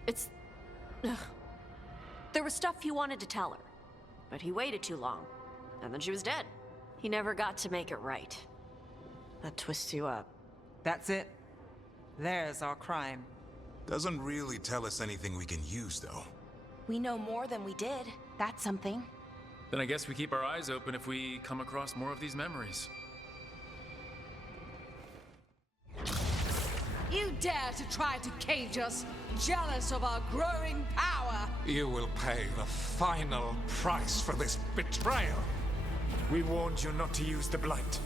It's... Ugh. There was stuff he wanted to tell her, but he waited too long, and then she was dead. He never got to make it right. That twists you up. That's it. There's our crime. Doesn't really tell us anything we can use, though. We know more than we did. That's something. Then I guess we keep our eyes open if we come across more of these memories. You dare to try to cage us, jealous of our growing power! You will pay the final price for this betrayal. We warned you not to use the Blight.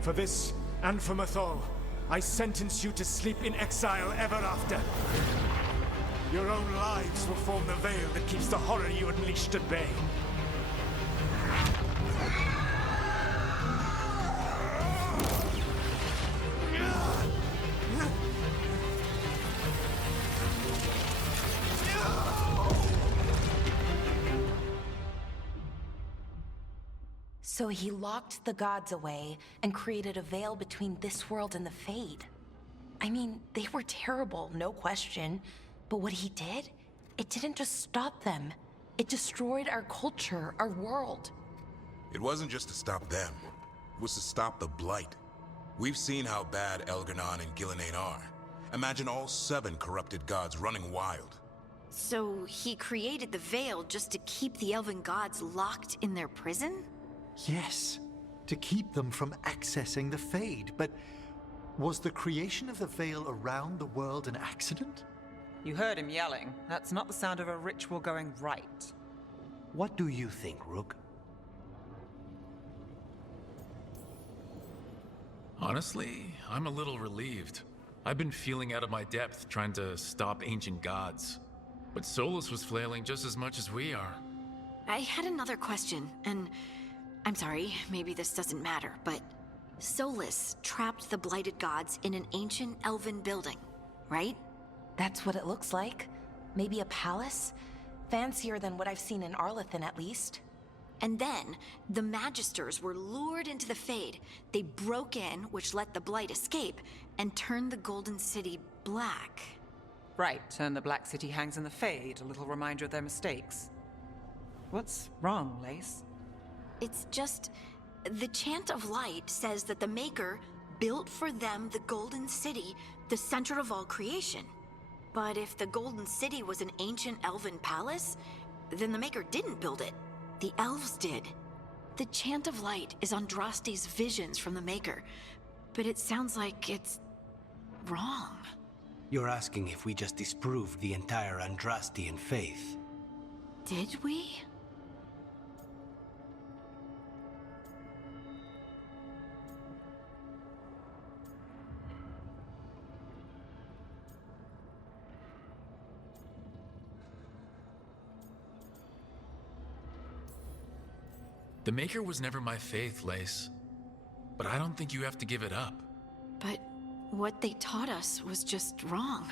For this, and for Mythal, I sentence you to sleep in exile ever after. Your own lives will form the veil that keeps the horror you unleashed at bay. So he locked the gods away and created a veil between this world and the Fade. I mean, they were terrible, no question. But what he did, it didn't just stop them. It destroyed our culture, our world. It wasn't just to stop them. It was to stop the Blight. We've seen how bad Elganon and Gillenane are. Imagine all 7 corrupted gods running wild. So he created the veil just to keep the elven gods locked in their prison? Yes, to keep them from accessing the Fade. But was the creation of the veil around the world an accident? You heard him yelling. That's not the sound of a ritual going right. What do you think, Rook? Honestly, I'm a little relieved. I've been feeling out of my depth trying to stop ancient gods. But Solas was flailing just as much as we are. I had another question, and I'm sorry, maybe this doesn't matter, but Solas trapped the blighted gods in an ancient elven building, right? That's what it looks like. Maybe a palace? Fancier than what I've seen in Arlethan, at least. And then, the Magisters were lured into the Fade. They broke in, which let the Blight escape, and turned the Golden City black. Right, and the Black City hangs in the Fade, a little reminder of their mistakes. What's wrong, Lace? It's just... the Chant of Light says that the Maker built for them the Golden City, the center of all creation. But if the Golden City was an ancient elven palace, then the Maker didn't build it. The elves did. The Chant of Light is Andraste's visions from the Maker, but it sounds like it's wrong. You're asking if we just disproved the entire Andrastian faith. Did we? The Maker was never my faith, Lace. But I don't think you have to give it up. But what they taught us was just wrong.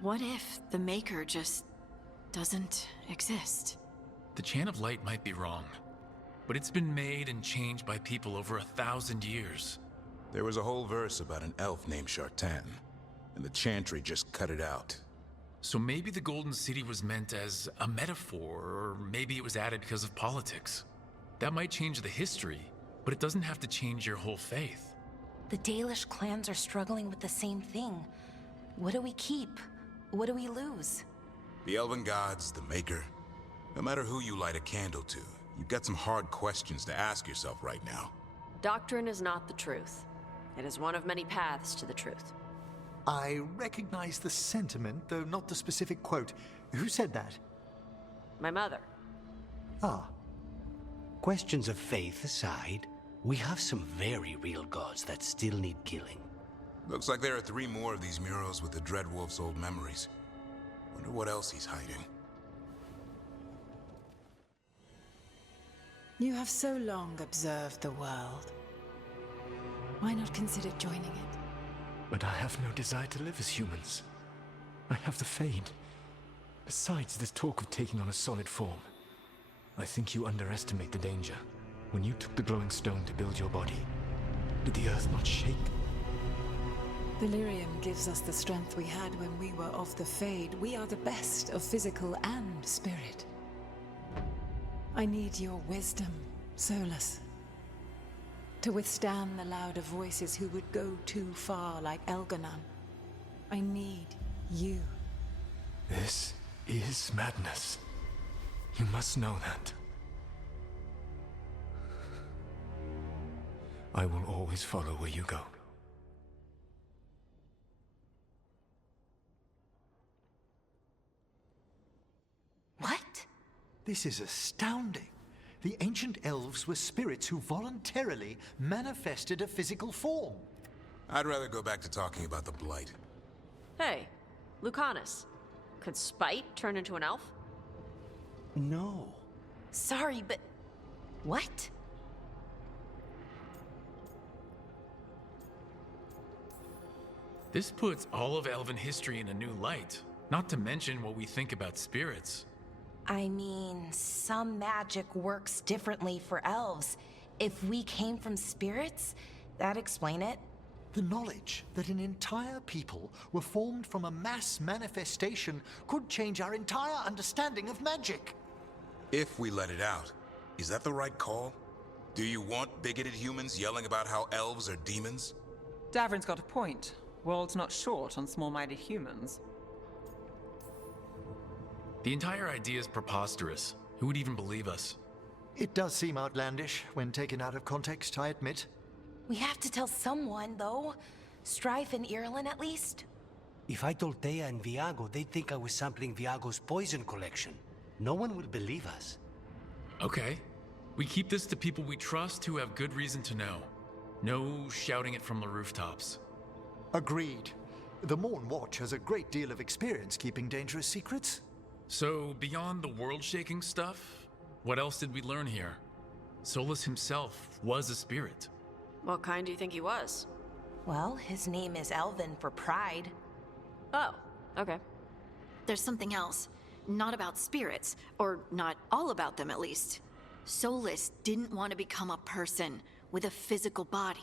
What if the Maker just doesn't exist? The Chant of Light might be wrong, but it's been made and changed by people over 1,000 years. There was a whole verse about an elf named Shartan. and the Chantry just cut it out. So maybe the Golden City was meant as a metaphor, or maybe it was added because of politics. That might change the history, but it doesn't have to change your whole faith. The Dalish clans are struggling with the same thing. What do we keep? What do we lose? The Elven Gods, the Maker. No matter who you light a candle to, you've got some hard questions to ask yourself right now. Doctrine is not the truth. It is one of many paths to the truth. I recognize the sentiment, though not the specific quote. Who said that? My mother. Ah. Questions of faith aside, we have some very real gods that still need killing. Looks like there are 3 more of these murals with the Dreadwolf's old memories. Wonder what else he's hiding. You have so long observed the world. Why not consider joining it? But I have no desire to live as humans. I have the Fade. Besides, this talk of taking on a solid form. I think you underestimate the danger. When you took the glowing stone to build your body, did the earth not shake? Delirium gives us the strength we had when we were of the Fade. We are the best of physical and spirit. I need your wisdom, Solas. To withstand the louder voices who would go too far like Elganon. I need you. This is madness. You must know that. I will always follow where you go. What? This is astounding. The ancient elves were spirits who voluntarily manifested a physical form. I'd rather go back to talking about the Blight. Hey, Lucanus. Could Spite turn into an elf? No. Sorry, but... what? This puts all of elven history in a new light, not to mention what we think about spirits. I mean, some magic works differently for elves. If we came from spirits, that'd explain it. The knowledge that an entire people were formed from a mass manifestation could change our entire understanding of magic. If we let it out, is that the right call? Do you want bigoted humans yelling about how elves are demons? Davrin's got a point. World's not short on small-minded humans. The entire idea is preposterous. Who would even believe us? It does seem outlandish when taken out of context, I admit. We have to tell someone, though. Strife and Irulan, at least. If I told Thea and Viago, they'd think I was sampling Viago's poison collection. No one would believe us. Okay. We keep this to people we trust who have good reason to know. No shouting it from the rooftops. Agreed. The Morn Watch has a great deal of experience keeping dangerous secrets. So, beyond the world-shaking stuff, what else did we learn here? Solas himself was a spirit. What kind do you think he was? Well, his name is Elven for pride. Oh, okay. There's something else. Not about spirits, or not all about them at least. Solas didn't want to become a person with a physical body.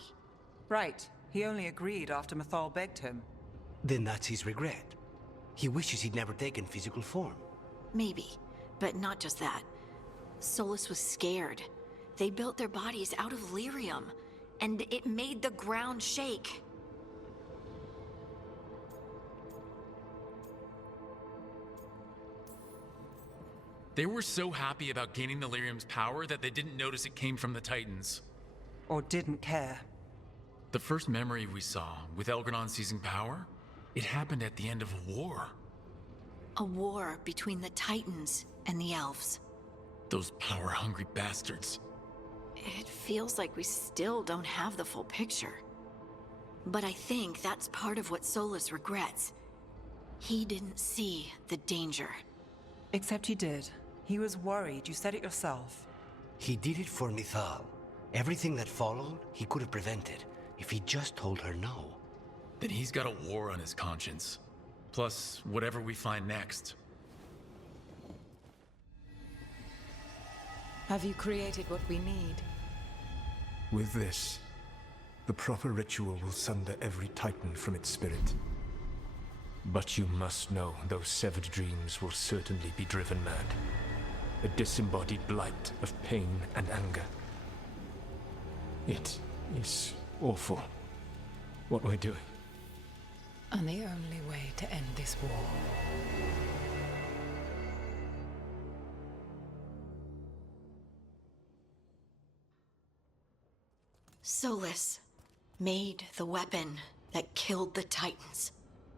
Right. He only agreed after Mythal begged him. Then that's his regret. He wishes he'd never taken physical form. Maybe, but not just that. Solas was scared. They built their bodies out of lyrium, and it made the ground shake. They were so happy about gaining the lyrium's power that they didn't notice it came from the Titans. Or didn't care. The first memory we saw, with Elganon seizing power, it happened at the end of a war. A war between the Titans and the elves. Those power-hungry bastards. It feels like we still don't have the full picture. But I think that's part of what Solas regrets. He didn't see the danger. Except he did. He was worried, you said it yourself. He did it for Mythal. Everything that followed, he could have prevented, if he just told her no. Then he's got a war on his conscience. Plus, whatever we find next. Have you created what we need? With this, the proper ritual will sunder every Titan from its spirit. But you must know those severed dreams will certainly be driven mad. A disembodied blight of pain and anger. It is awful what we're doing. And the only way to end this war. Solas made the weapon that killed the Titans.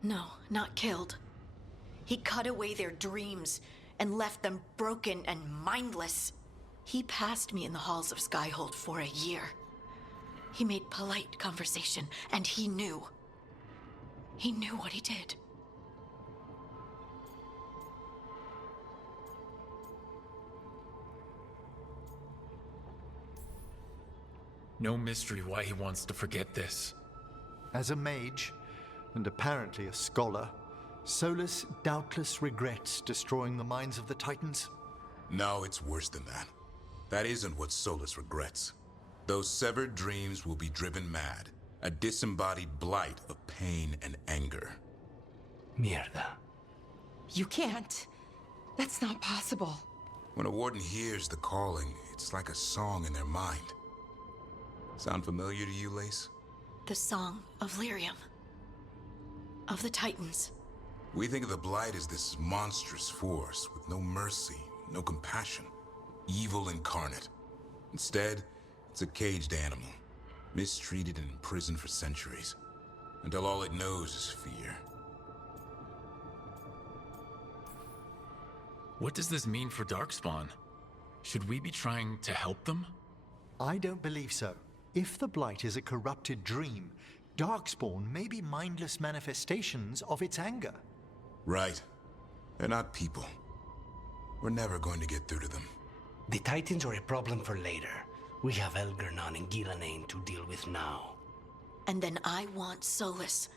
No, not killed. He cut away their dreams and left them broken and mindless. He passed me in the halls of Skyhold for a year. He made polite conversation, and he knew. He knew what he did. No mystery why he wants to forget this. As a mage, and apparently a scholar, Solas doubtless regrets destroying the minds of the Titans. No, it's worse than that. That isn't what Solas regrets. Those severed dreams will be driven mad, a disembodied blight of pain and anger. Mierda. You can't. That's not possible. When a warden hears the calling, it's like a song in their mind. Sound familiar to you, Lace? The Song of Lyrium. Of the Titans. We think of the Blight as this monstrous force with no mercy, no compassion. Evil incarnate. Instead, it's a caged animal, mistreated and imprisoned for centuries, until all it knows is fear. What does this mean for Darkspawn? Should we be trying to help them? I don't believe so. If the Blight is a corrupted dream, Darkspawn may be mindless manifestations of its anger. Right. They're not people. We're never going to get through to them. The Titans are a problem for later. We have Elgernon and Gillanane to deal with now. And then I want Solas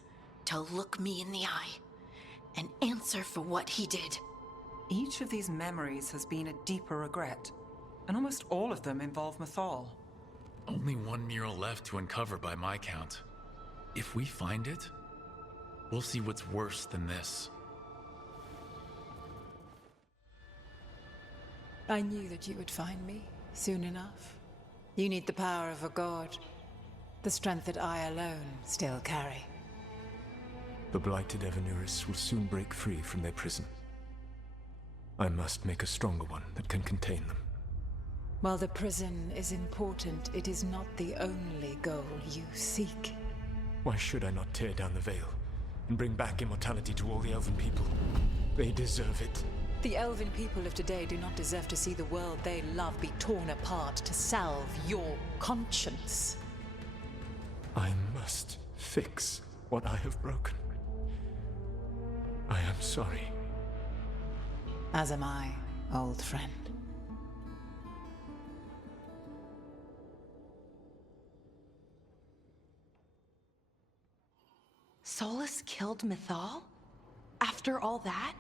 to look me in the eye and answer for what he did. Each of these memories has been a deeper regret, and almost all of them involve Mythal. Only one mural left to uncover by my count. If we find it, we'll see what's worse than this. I knew that you would find me soon enough. You need the power of a god, the strength that I alone still carry. The blighted Evanuris will soon break free from their prison. I must make a stronger one that can contain them. While the prison is important, it is not the only goal you seek. Why should I not tear down the veil and bring back immortality to all the Elven people? They deserve it. The Elven people of today do not deserve to see the world they love be torn apart to salve your conscience. I must fix what I have broken. I am sorry. As am I, old friend. Solas killed Mythal? After all that?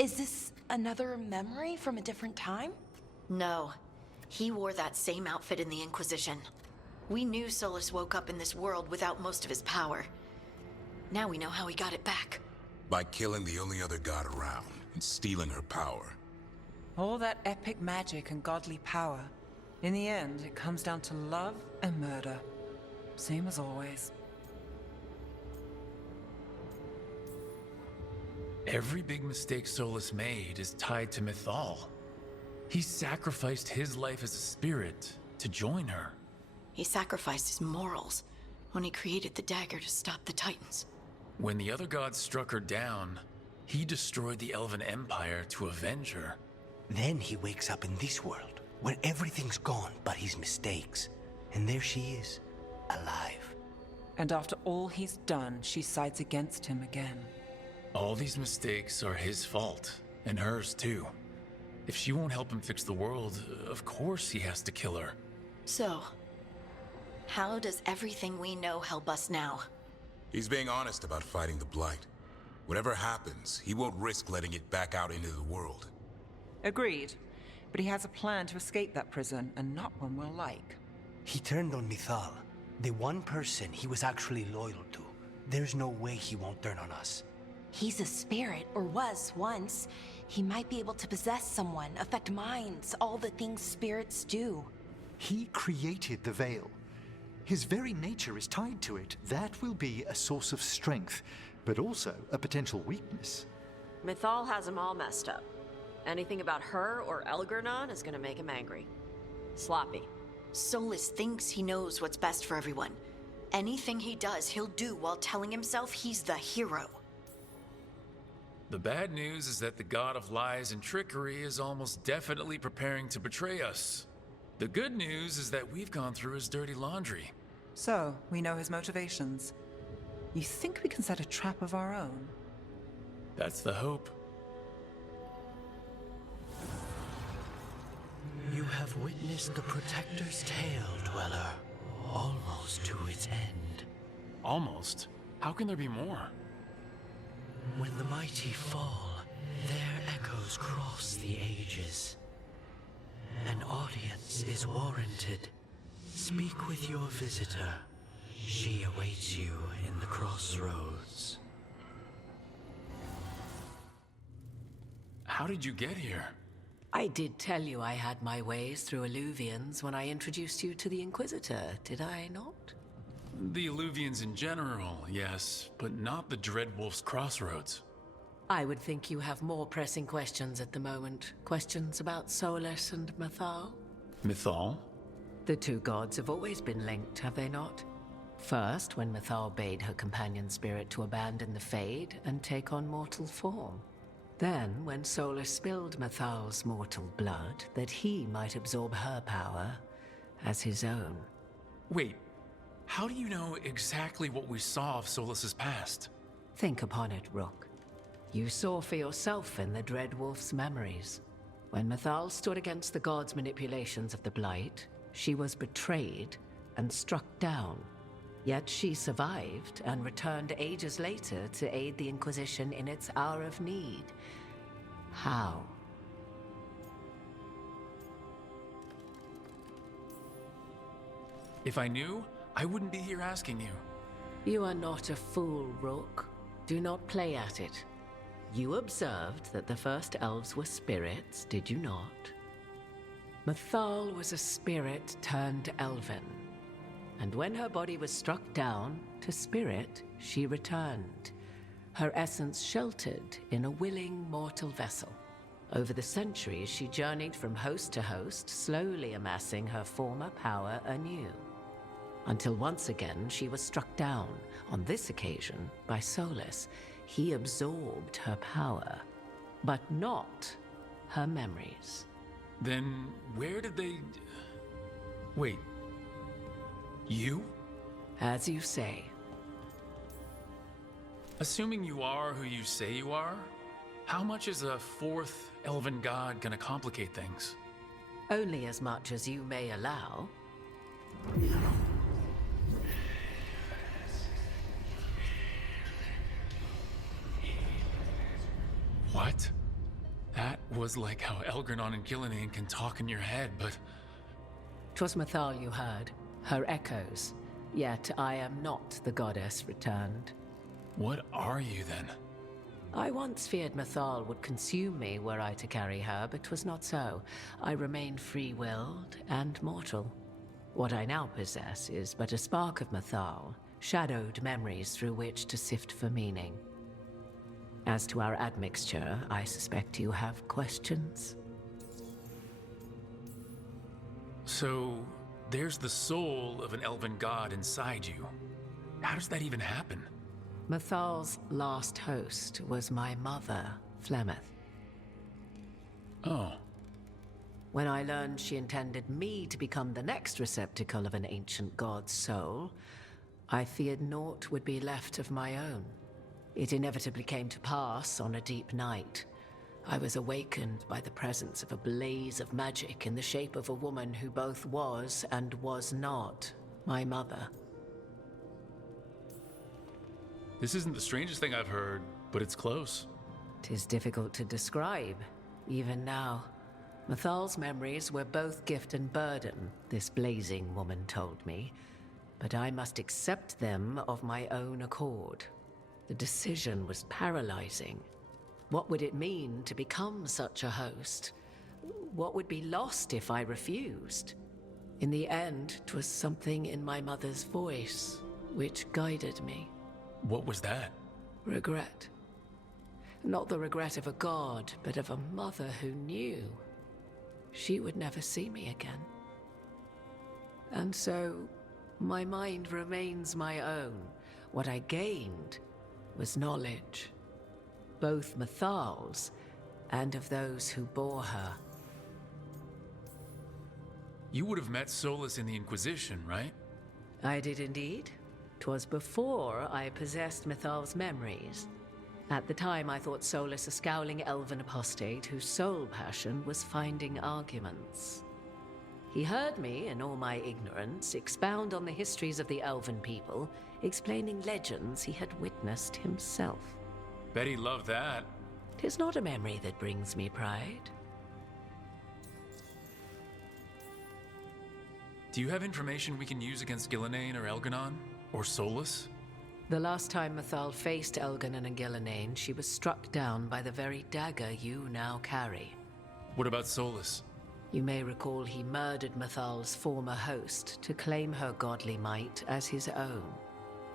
Is this another memory from a different time? No. He wore that same outfit in the Inquisition. We knew Solas woke up in this world without most of his power. Now we know how he got it back. By killing the only other god around and stealing her power. All that epic magic and godly power. In the end, it comes down to love and murder. Same as always. Every big mistake Solas made is tied to Mythal. He sacrificed his life as a spirit to join her. He sacrificed his morals when he created the dagger to stop the Titans. When the other gods struck her down, he destroyed the Elven Empire to avenge her. Then he wakes up in this world, where everything's gone but his mistakes. And there she is, alive. And after all he's done, she sides against him again. All these mistakes are his fault, and hers too. If she won't help him fix the world, of course he has to kill her. So, how does everything we know help us now? He's being honest about fighting the Blight. Whatever happens, he won't risk letting it back out into the world. Agreed. But he has a plan to escape that prison, and not one we'll like. He turned on Mythal, the one person he was actually loyal to. There's no way he won't turn on us. He's a spirit, or was once. He might be able to possess someone, affect minds, all the things spirits do. He created the Veil. His very nature is tied to it. That will be a source of strength, but also a potential weakness. Mythal has him all messed up. Anything about her or Elgernon is gonna make him angry. Sloppy. Solas thinks he knows what's best for everyone. Anything he does, he'll do while telling himself he's the hero. The bad news is that the god of lies and trickery is almost definitely preparing to betray us. The good news is that we've gone through his dirty laundry. So, we know his motivations. You think we can set a trap of our own? That's the hope. You have witnessed the Protector's tale, Dweller, almost to its end. Almost? How can there be more? When the mighty fall, their echoes cross the ages. An audience is warranted. Speak with your visitor. She awaits you in the crossroads. How did you get here? I did tell you I had my ways through Illuvians when I introduced you to the Inquisitor, did I not? The Illuvians in general, yes, but not the Dreadwolf's crossroads. I would think you have more pressing questions at the moment. Questions about Solas and Mythal? Mythal? The two gods have always been linked, have they not? First, when Mythal bade her companion spirit to abandon the Fade and take on mortal form. Then, when Solas spilled Mythal's mortal blood, that he might absorb her power as his own. Wait, how do you know exactly what we saw of Solas's past? Think upon it, Rook. You saw for yourself in the Dreadwolf's memories. When Mythal stood against the gods' manipulations of the Blight, she was betrayed and struck down. Yet she survived and returned ages later to aid the Inquisition in its hour of need. How? If I knew, I wouldn't be here asking you. You are not a fool, Rook. Do not play at it. You observed that the first elves were spirits, did you not? Mythal was a spirit turned elven. And when her body was struck down, to spirit, she returned. Her essence sheltered in a willing mortal vessel. Over the centuries, she journeyed from host to host, slowly amassing her former power anew. Until once again, she was struck down, on this occasion, by Solas. He absorbed her power, but not her memories. Then where did they... Wait. You? As you say. Assuming you are who you say you are, how much is a fourth elven god gonna complicate things? Only as much as you may allow. What? That was like how Elgernon and Gillinan can talk in your head, but... 'Twas Mythal you heard, her echoes. Yet I am not the goddess returned. What are you then? I once feared Mythal would consume me were I to carry her, but 'twas not so. I remain free-willed and mortal. What I now possess is but a spark of Mythal, shadowed memories through which to sift for meaning. As to our admixture, I suspect you have questions. So, there's the soul of an elven god inside you. How does that even happen? Mythal's last host was my mother, Flemeth. Oh. When I learned she intended me to become the next receptacle of an ancient god's soul, I feared naught would be left of my own. It inevitably came to pass on a deep night. I was awakened by the presence of a blaze of magic in the shape of a woman who both was and was not my mother. This isn't the strangest thing I've heard, but it's close. 'Tis difficult to describe, even now. Mythal's memories were both gift and burden, this blazing woman told me, but I must accept them of my own accord. The decision was paralyzing. What would it mean to become such a host? What would be lost if I refused? In the end, 'twas something in my mother's voice which guided me. What was that? Regret. Not the regret of a god, but of a mother who knew she would never see me again. And so, my mind remains my own. What I gained was knowledge, both Mathal's and of those who bore her. You would have met Solas in the Inquisition, right? I did indeed. 'Twas before I possessed Mathal's memories. At the time, I thought Solas a scowling elven apostate whose sole passion was finding arguments. He heard me, in all my ignorance, expound on the histories of the elven people, explaining legends he had witnessed himself. Bet he loved that. 'Tis not a memory that brings me pride. Do you have information we can use against Gillenane or Elganon? Or Solas? The last time Mathal faced Elganon and Gillenane, she was struck down by the very dagger you now carry. What about Solas? You may recall he murdered Mathal's former host to claim her godly might as his own.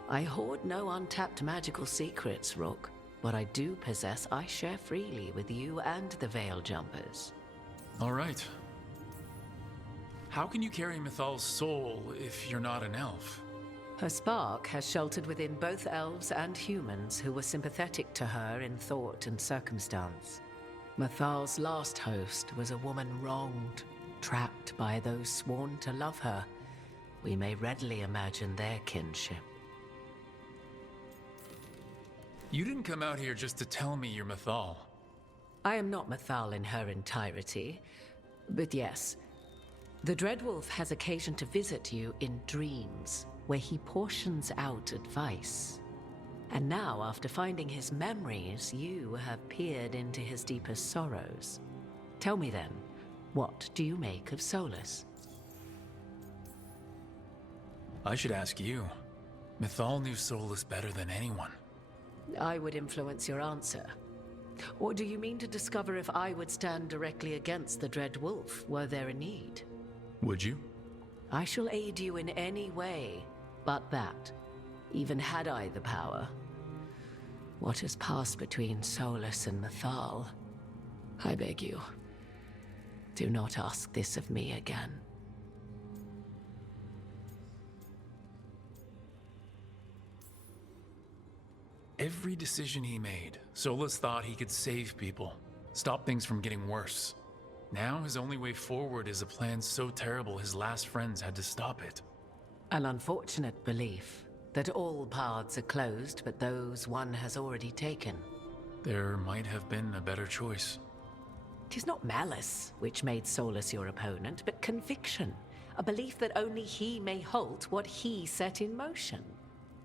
I hoard no untapped magical secrets, Rook. What I do possess, I share freely with you and the Veil Jumpers. All right. How can you carry Mathal's soul if you're not an elf? Her spark has sheltered within both elves and humans who were sympathetic to her in thought and circumstance. Mathal's last host was a woman wronged, trapped by those sworn to love her. We may readily imagine their kinship. You didn't come out here just to tell me you're Mathal. I am not Mathal in her entirety, but yes. The Dreadwolf has occasion to visit you in dreams, where he portions out advice. And now, after finding his memories, you have peered into his deepest sorrows. Tell me then, what do you make of Solas? I should ask you. Mathal knew Solas better than anyone. I would influence your answer. Or do you mean to discover if I would stand directly against the Dreadwolf were there a need? Would you? I shall aid you in any way but that, even had I the power. What has passed between Solas and Mathal? I beg you, do not ask this of me again. Every decision he made, Solas thought he could save people, stop things from getting worse. Now his only way forward is a plan so terrible his last friends had to stop it. An unfortunate belief that all paths are closed but those one has already taken. There might have been a better choice. 'Tis not malice which made Solas your opponent, but conviction, a belief that only he may halt what he set in motion.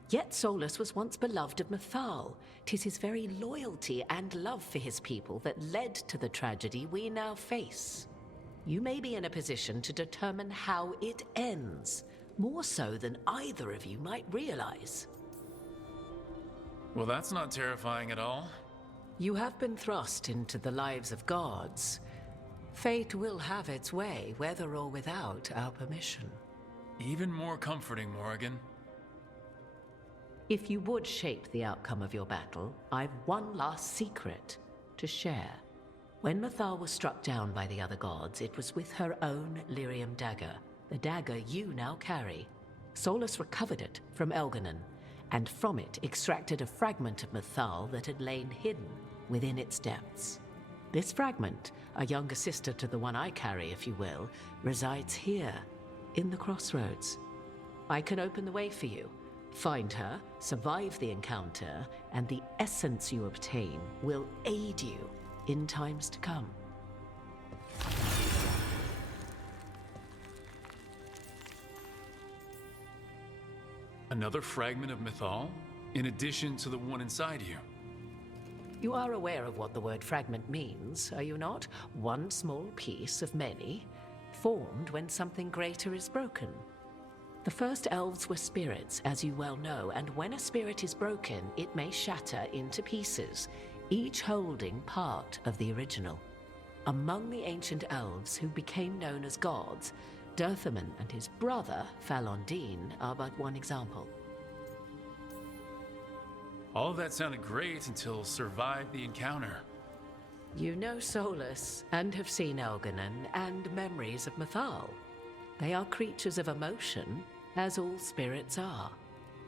Yet Solas was once beloved of Mathal. 'Tis his very loyalty and love for his people that led to the tragedy we now face. You may be in a position to determine how it ends, more so than either of you might realize. Well, that's not terrifying at all. You have been thrust into the lives of gods. Fate will have its way, whether or without our permission. Even more comforting, Morrigan. If you would shape the outcome of your battle, I've one last secret to share. When Mathal was struck down by the other gods, it was with her own lyrium dagger, the dagger you now carry. Solas recovered it from Elganon, and from it extracted a fragment of Mathal that had lain hidden within its depths. This fragment, a younger sister to the one I carry, if you will, resides here, in the crossroads. I can open the way for you. Find her, survive the encounter, and the essence you obtain will aid you in times to come. Another fragment of Mathal? In addition to the one inside you? You are aware of what the word fragment means, are you not? One small piece of many, formed when something greater is broken. The first elves were spirits, as you well know, and when a spirit is broken, it may shatter into pieces, each holding part of the original. Among the ancient elves who became known as gods, Dirthaman and his brother, Falondine, are but one example. All of that sounded great until survived the encounter. You know Solas, and have seen Elganon, and memories of Mythal. They are creatures of emotion, as all spirits are.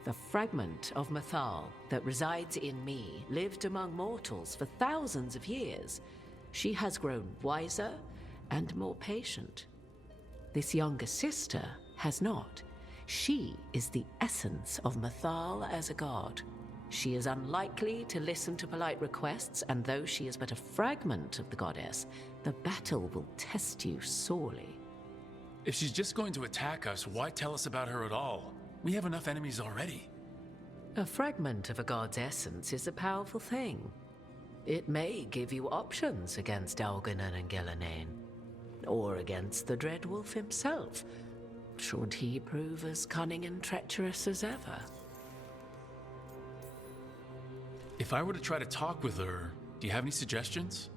The fragment of Mythal that resides in me lived among mortals for thousands of years. She has grown wiser and more patient. This younger sister has not. She is the essence of Mythal as a god. She is unlikely to listen to polite requests, and though she is but a fragment of the goddess, the battle will test you sorely. If she's just going to attack us, why tell us about her at all? We have enough enemies already. A fragment of a god's essence is a powerful thing. It may give you options against Elganon and Gillenane, or against the Dreadwolf himself, should he prove as cunning and treacherous as ever. If I were to try to talk with her, do you have any suggestions?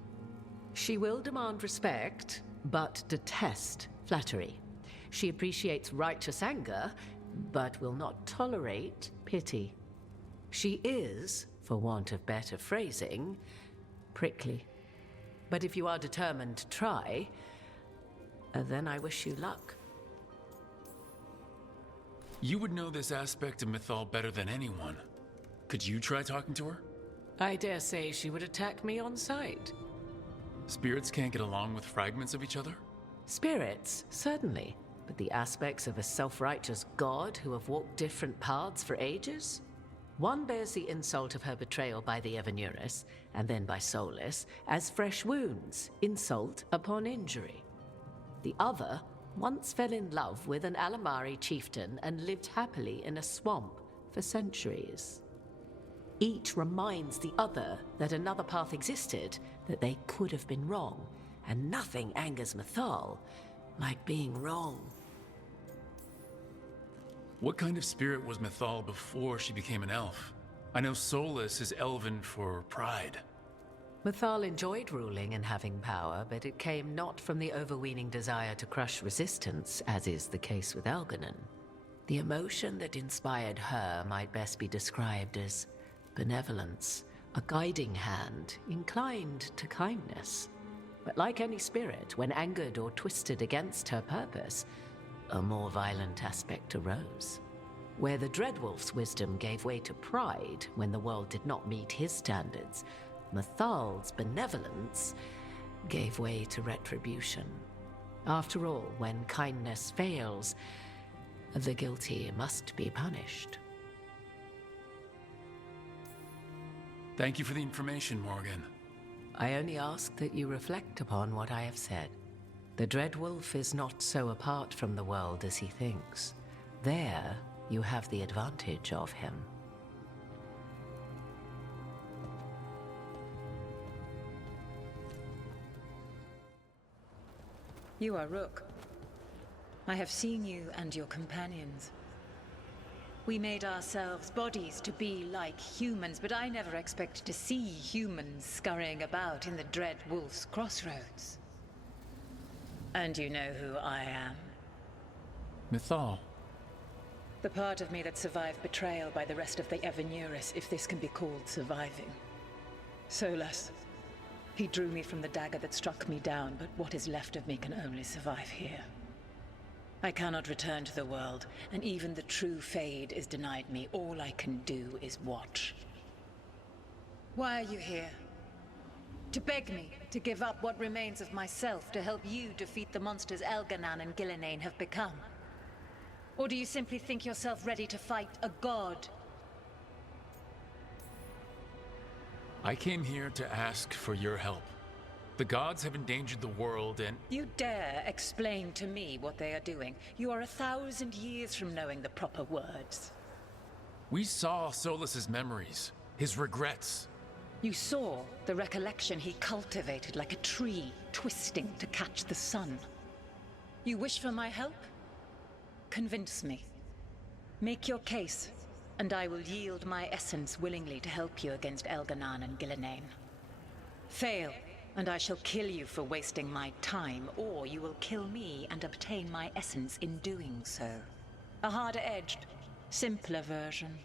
She will demand respect, but detest flattery. She appreciates righteous anger, but will not tolerate pity. She is, for want of better phrasing, prickly. But if you are determined to try, then I wish you luck. You would know this aspect of Mythal better than anyone. Could you try talking to her? I dare say she would attack me on sight. Spirits can't get along with fragments of each other? Spirits, certainly. But the aspects of a self-righteous god who have walked different paths for ages? One bears the insult of her betrayal by the Evanurus, and then by Solas, as fresh wounds, insult upon injury. The other once fell in love with an Alamari chieftain and lived happily in a swamp for centuries. Each reminds the other that another path existed, that they could have been wrong, and nothing angers Mythal like being wrong. What kind of spirit was Mythal before she became an elf? I know Solas is elven for pride. Mythal enjoyed ruling and having power, but it came not from the overweening desire to crush resistance, as is the case with Elganon. The emotion that inspired her might best be described as benevolence, a guiding hand, inclined to kindness. But like any spirit, when angered or twisted against her purpose, a more violent aspect arose. Where the Dreadwolf's wisdom gave way to pride when the world did not meet his standards, Mythal's benevolence gave way to retribution. After all, when kindness fails, the guilty must be punished. Thank you for the information, Morgan. I only ask that you reflect upon what I have said. The Dreadwolf is not so apart from the world as he thinks. There, you have the advantage of him. You are Rook. I have seen you and your companions. We made ourselves bodies to be like humans, but I never expected to see humans scurrying about in the Dreadwolf's crossroads. And you know who I am. Mythal. The part of me that survived betrayal by the rest of the Evanurus, if this can be called surviving. Solas. He drew me from the dagger that struck me down, but what is left of me can only survive here. I cannot return to the world, and even the true Fade is denied me. All I can do is watch. Why are you here? To beg me to give up what remains of myself to help you defeat the monsters Elganon and Gillenane have become? Or do you simply think yourself ready to fight a god? I came here to ask for your help. The gods have endangered the world and— You dare explain to me what they are doing? You are 1,000 years from knowing the proper words. We saw Solas's memories, his regrets. You saw the recollection he cultivated like a tree, twisting to catch the sun. You wish for my help? Convince me. Make your case, and I will yield my essence willingly to help you against Elganon and Gillenane. Fail, and I shall kill you for wasting my time, or you will kill me and obtain my essence in doing so. A harder-edged, simpler version.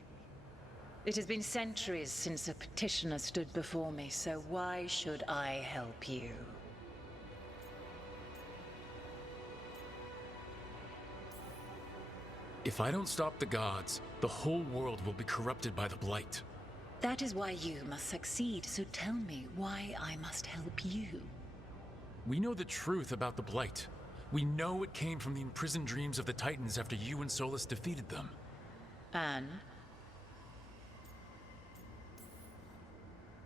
It has been centuries since a petitioner stood before me, so why should I help you? If I don't stop the gods, the whole world will be corrupted by the Blight. That is why you must succeed, so tell me why I must help you. We know the truth about the Blight. We know it came from the imprisoned dreams of the Titans after you and Solas defeated them. And?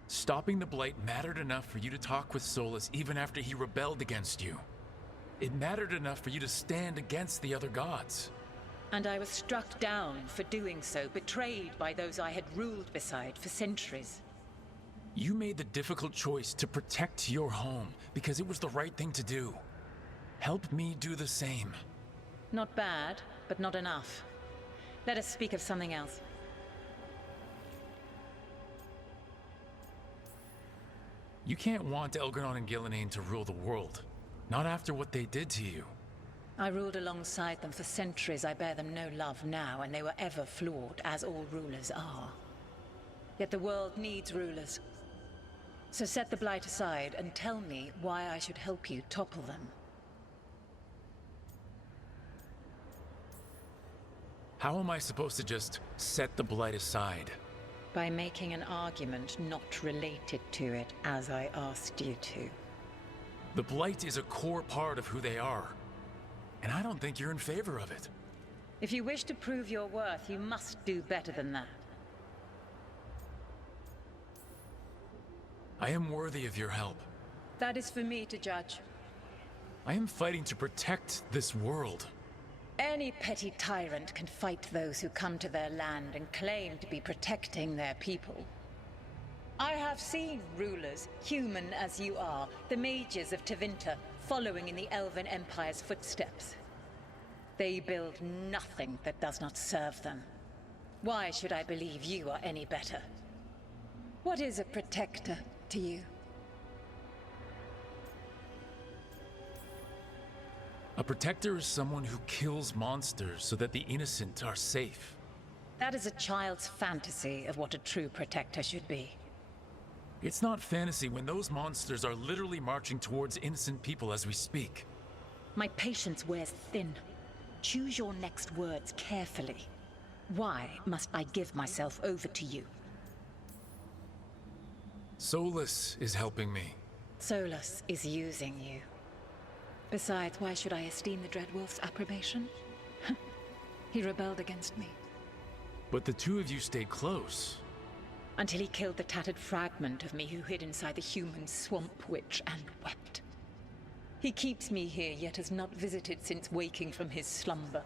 Stopping the Blight mattered enough for you to talk with Solas even after he rebelled against you. It mattered enough for you to stand against the other gods. And I was struck down for doing so, betrayed by those I had ruled beside for centuries. You made the difficult choice to protect your home because it was the right thing to do. Help me do the same. Not bad, but not enough. Let us speak of something else. You can't want Elganon and Gillenane to rule the world. Not after what they did to you. I ruled alongside them for centuries. I bear them no love now, and they were ever flawed, as all rulers are. Yet the world needs rulers. So set the Blight aside and tell me why I should help you topple them. How am I supposed to just set the Blight aside? By making an argument not related to it, as I asked you to. The Blight is a core part of who they are. And I don't think you're in favor of it. If you wish to prove your worth, you must do better than that. I am worthy of your help. That is for me to judge. I am fighting to protect this world. Any petty tyrant can fight those who come to their land and claim to be protecting their people. I have seen rulers, human as you are, the mages of Tevinter, following in the Elven Empire's footsteps. They build nothing that does not serve them. Why should I believe you are any better? What is a protector to you? A protector is someone who kills monsters so that the innocent are safe. That is a child's fantasy of what a true protector should be. It's not fantasy when those monsters are literally marching towards innocent people as we speak. My patience wears thin. Choose your next words carefully. Why must I give myself over to you? Solas is helping me. Solas is using you. Besides, why should I esteem the Dreadwolf's approbation? He rebelled against me. But the two of you stayed close. Until he killed the tattered fragment of me who hid inside the human swamp witch and wept. He keeps me here, yet has not visited since waking from his slumber.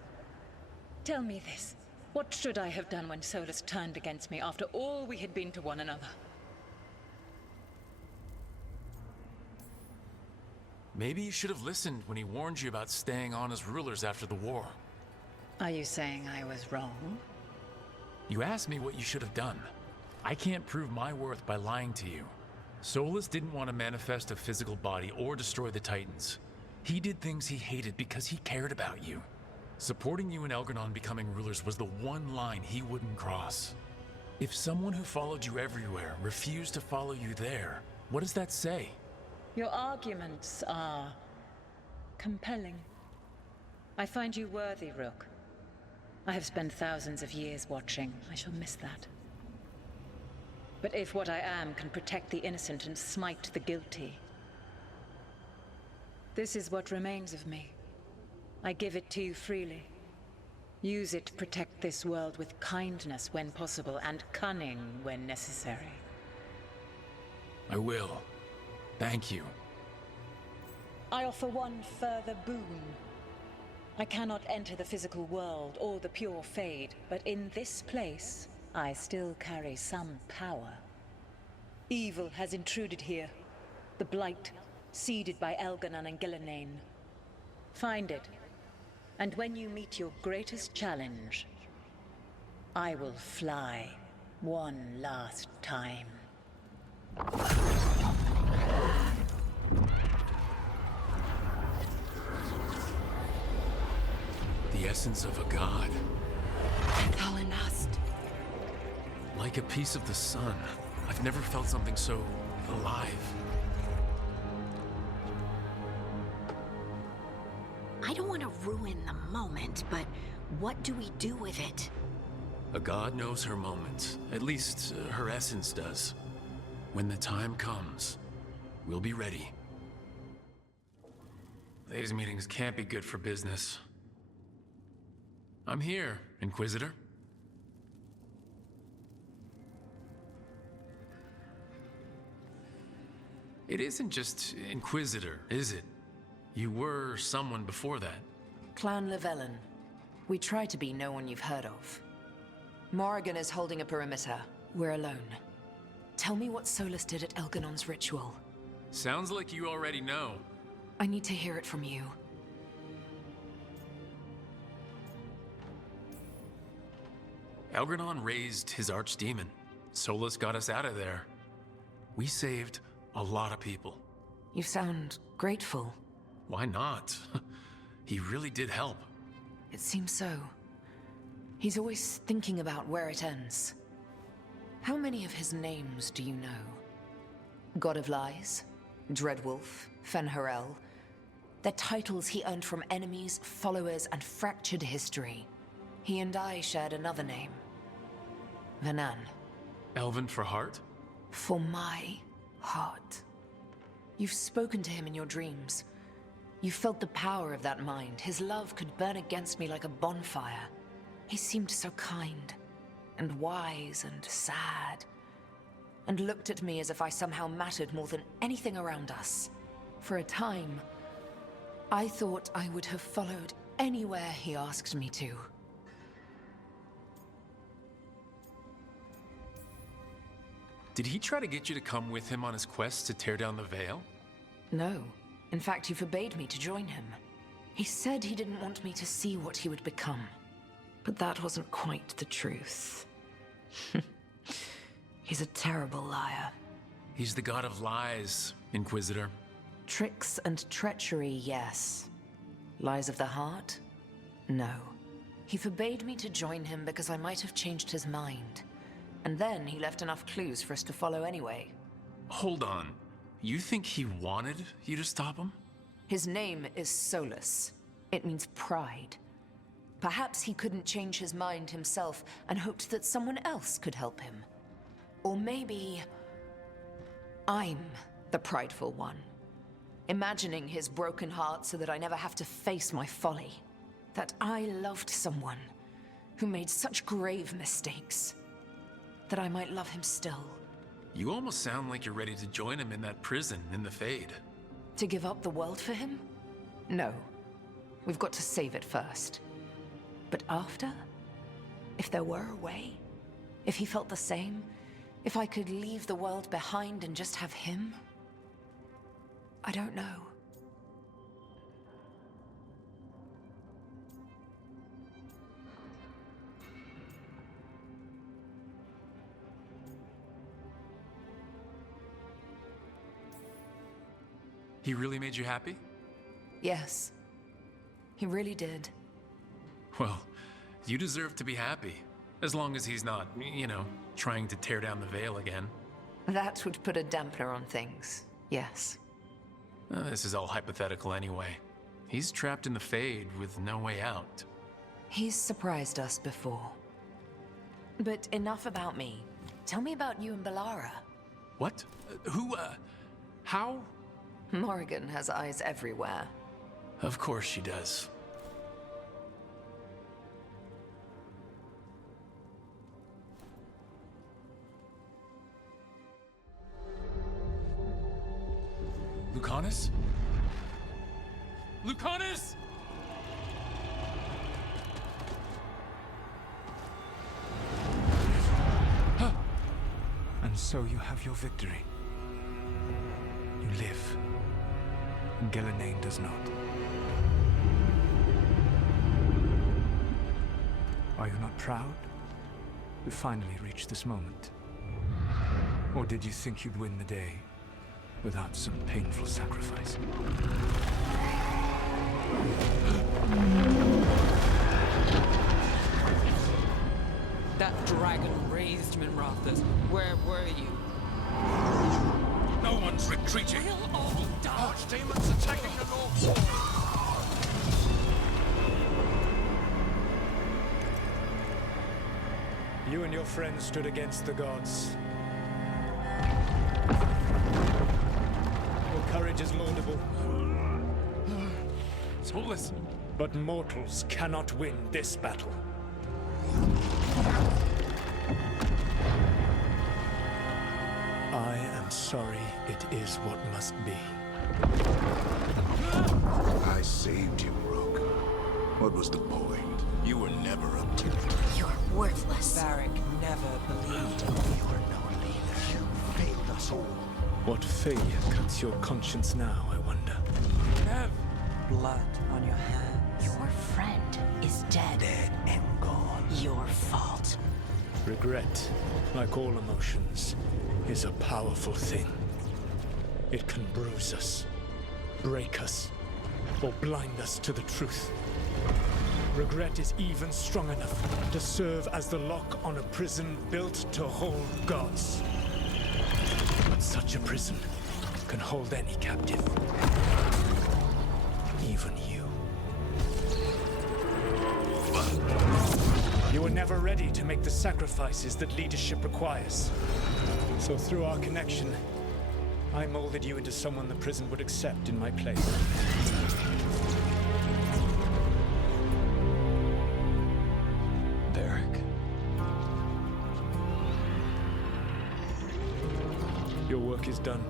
Tell me this. What should I have done when Solas turned against me after all we had been to one another? Maybe you should have listened when he warned you about staying on as rulers after the war. Are you saying I was wrong? You asked me what you should have done. I can't prove my worth by lying to you. Solas didn't want to manifest a physical body or destroy the Titans. He did things he hated because he cared about you. Supporting you and Elganon becoming rulers was the one line he wouldn't cross. If someone who followed you everywhere refused to follow you there, what does that say? Your arguments are compelling. I find you worthy, Rook. I have spent thousands of years watching. I shall miss that. But if what I am can protect the innocent and smite the guilty, this is what remains of me. I give it to you freely. Use it to protect this world with kindness when possible and cunning when necessary. I will. Thank you. I offer one further boon. I cannot enter the physical world or the pure Fade, but in this place, I still carry some power. Evil has intruded here. The Blight, seeded by Elganon and Gillenane. Find it, and when you meet your greatest challenge, I will fly one last time. The essence of a god. Thalanast. Like a piece of the sun. I've never felt something so alive. I don't want to ruin the moment, but what do we do with it? A god knows her moment. At least, her essence does. When the time comes, we'll be ready. These meetings can't be good for business. I'm here, Inquisitor. It isn't just Inquisitor, is it? You were someone before that. Clan Llewellyn. We try to be no one you've heard of. Morrigan is holding a perimeter. We're alone. Tell me what Solas did at Elganon's ritual. Sounds like you already know. I need to hear it from you. Elganon raised his archdemon. Solas got us out of there. We saved a lot of people. You sound grateful. Why not? He really did help. It seems so. He's always thinking about where it ends. How many of his names do you know? God of Lies, Dreadwolf, Fen'Harel. They're titles he earned from enemies, followers, and fractured history. He and I shared another name. Vanan. Elven for heart? For my heart. You've spoken to him in your dreams. You felt the power of that mind. His love could burn against me like a bonfire. He seemed so kind, and wise, and sad, and looked at me as if I somehow mattered more than anything around us. For a time, I thought I would have followed anywhere he asked me to. Did he try to get you to come with him on his quest to tear down the Veil? No. In fact, he forbade me to join him. He said he didn't want me to see what he would become. But that wasn't quite the truth. He's a terrible liar. He's the god of lies, Inquisitor. Tricks and treachery, yes. Lies of the heart? No. He forbade me to join him because I might have changed his mind. And then he left enough clues for us to follow anyway. Hold on. You think he wanted you to stop him? His name is Solas. It means pride. Perhaps he couldn't change his mind himself and hoped that someone else could help him. Or maybe I'm the prideful one, imagining his broken heart so that I never have to face my folly. That I loved someone who made such grave mistakes, that I might love him still. You almost sound like you're ready to join him in that prison in the Fade. To give up the world for him? No. We've got to save it first. But after? If there were a way? If he felt the same? If I could leave the world behind and just have him? I don't know. He really made you happy? Yes. He really did. Well, you deserve to be happy. As long as he's not, trying to tear down the Veil again. That would put a dampener on things, yes. This is all hypothetical anyway. He's trapped in the Fade with no way out. He's surprised us before. But enough about me. Tell me about you and Bellara. What? How? Morrigan has eyes everywhere. Of course she does. Lucanus? Lucanus! And so you have your victory. You live. Ghilanane does not. Are you not proud? to finally reach this moment? Or did you think you'd win the day without some painful sacrifice? That dragon raised Minrathas. Where were you? No one's retreating. We'll all die. Archdemons attacking the North. You and your friends stood against the gods. Your courage is laudable. Solas. But mortals cannot win this battle. I am sorry, it is what must be. I saved you, Rook. What was the point? You were never up to it. You're worthless. Varric never believed in You are no leader. You failed us all. What failure cuts your conscience now, I wonder? Nev. Blood on your hands. Your friend is dead. Dead and gone. Your fault. Regret, like all emotions, is a powerful thing. It can bruise us, break us, or blind us to the truth. Regret is even strong enough to serve as the lock on a prison built to hold gods. But such a prison can hold any captive. Even you. You were never ready to make the sacrifices that leadership requires. So through our connection, I molded you into someone the prison would accept in my place. Varric. Your work is done.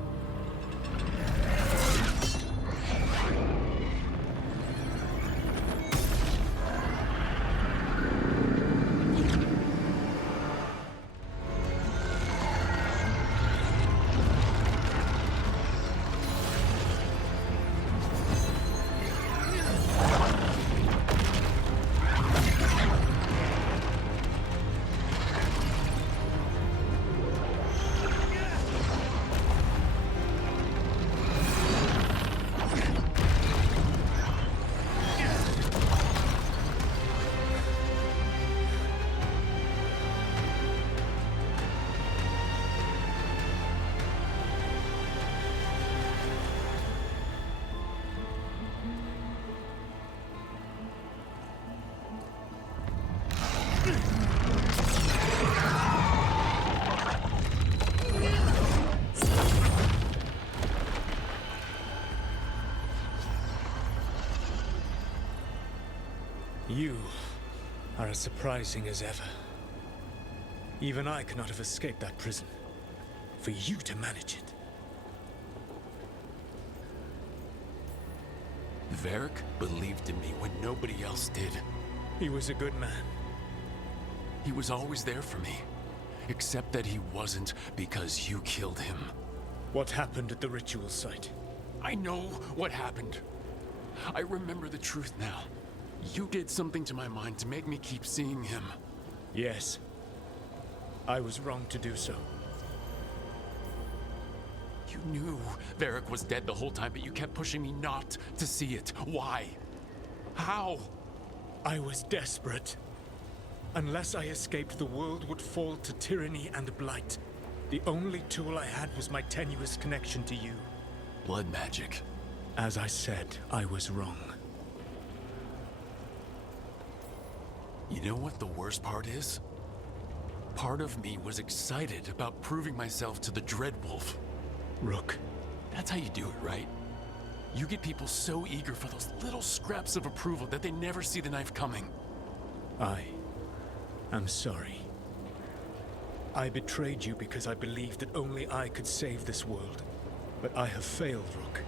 You are as surprising as ever. Even I could not have escaped that prison. For you to manage it. Varric believed in me when nobody else did. He was a good man. He was always there for me. Except that he wasn't because you killed him. What happened at the ritual site? I know what happened. I remember the truth now. You did something to my mind to make me keep seeing him. Yes. I was wrong to do so. You knew Varric was dead the whole time, but you kept pushing me not to see it. Why? How? I was desperate. Unless I escaped, the world would fall to tyranny and blight. The only tool I had was my tenuous connection to you. Blood magic. As I said, I was wrong. You know what the worst part is? Part of me was excited about proving myself to the Dreadwold. Rook. That's how you do it, right? You get people so eager for those little scraps of approval that they never see the knife coming. I'm sorry. I betrayed you because I believed that only I could save this world. But I have failed, Rook.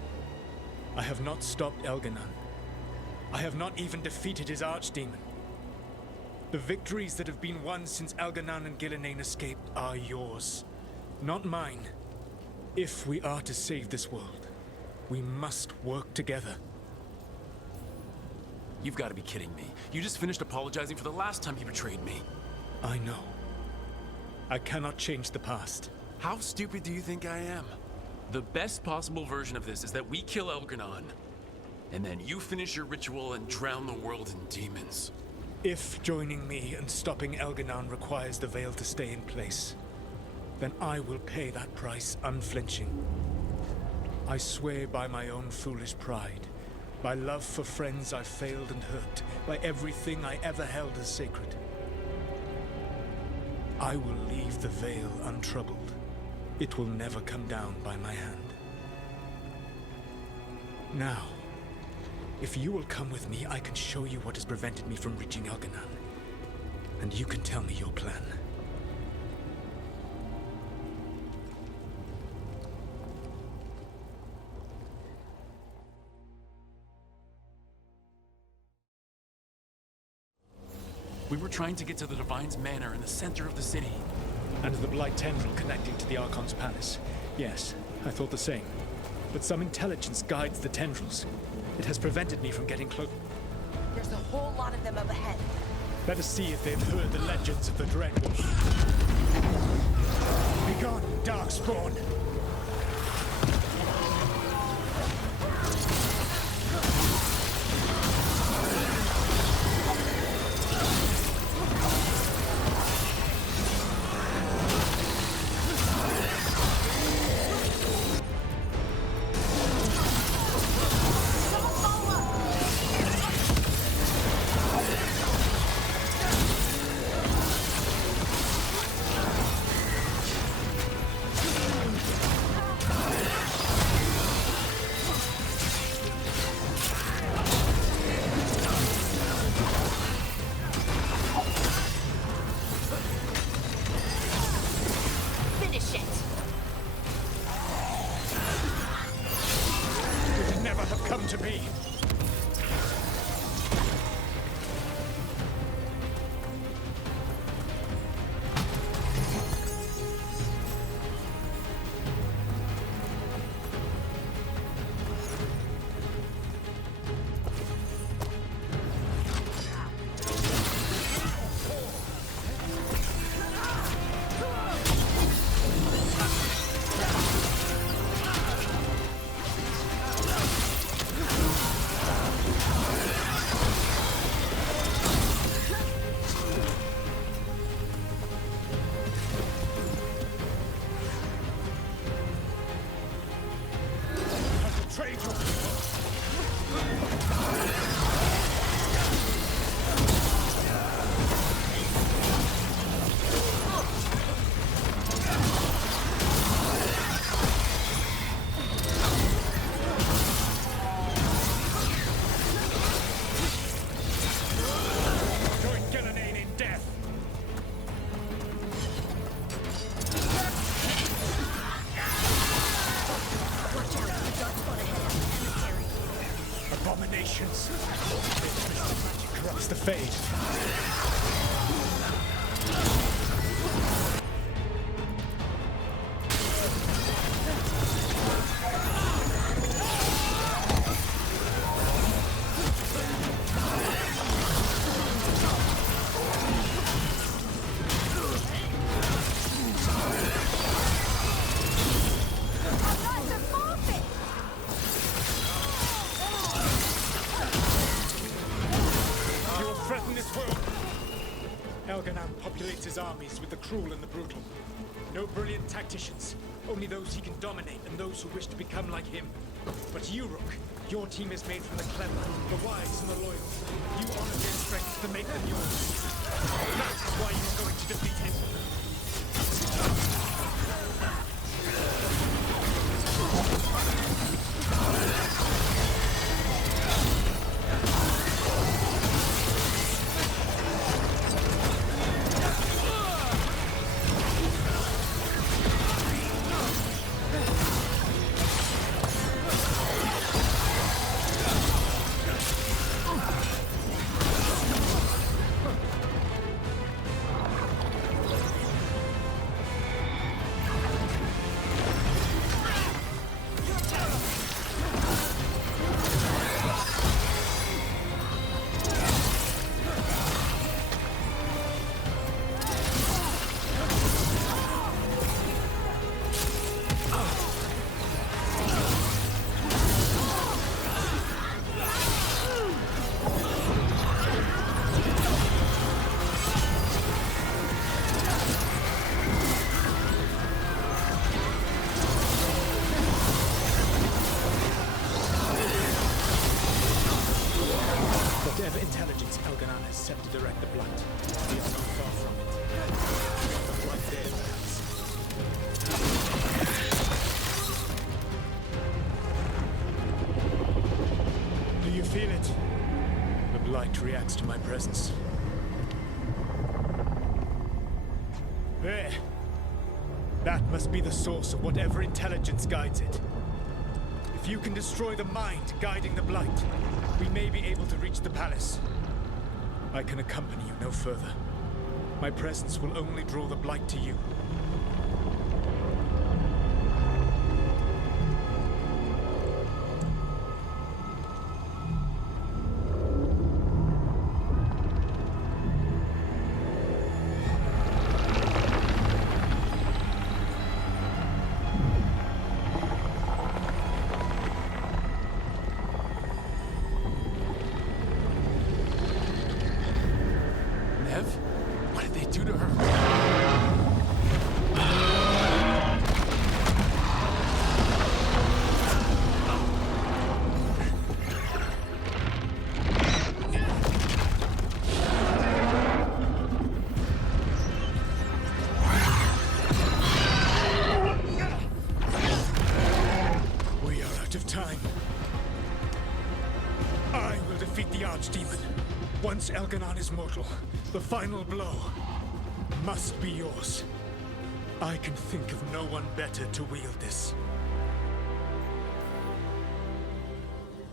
I have not stopped Elganon. I have not even defeated his archdemon. The victories that have been won since Elganon and Gillenane escaped are yours, not mine. If we are to save this world, we must work together. You've got to be kidding me. You just finished apologizing for the last time you betrayed me. I know. I cannot change the past. How stupid do you think I am? The best possible version of this is that we kill Elganon, and then you finish your ritual and drown the world in demons. If joining me and stopping Elganon requires the Veil to stay in place, then I will pay that price unflinching. I swear by my own foolish pride, by love for friends I failed and hurt, by everything I ever held as sacred. I will leave the Veil untroubled. It will never come down by my hand. Now, if you will come with me, I can show you what has prevented me from reaching Elganon. And you can tell me your plan. We were trying to get to the Divine's Manor in the center of the city. And the Blight tendril connecting to the Archon's palace. Yes, I thought the same. But some intelligence guides the tendrils. It has prevented me from getting close. There's a whole lot of them up ahead. Let us see if they've heard the legends of the Dreadwold. Begone, Darkspawn! To be. Abominations. Magic corrupts the Fade. Elganon populates his armies with the cruel and the brutal. No brilliant tacticians, only those he can dominate and those who wish to become like him. But you, Rook, your team is made from the clever, the wise, and the loyal. You honor their strength to make them yours. That's why you are going to defeat him. coordinates Elganon has set to direct the blight. We are not far from it. Beyond the blight there, perhaps. Do you feel it? The blight reacts to my presence. There. That must be the source of whatever intelligence guides it. If you can destroy the mind guiding the blight, we may be able to reach the palace. I can accompany you no further. My presence will only draw the blight to you. What did they do to her? We are out of time. I will defeat the Archdemon. Once Elganon is mortal, the final blow must be yours. I can think of no one better to wield this.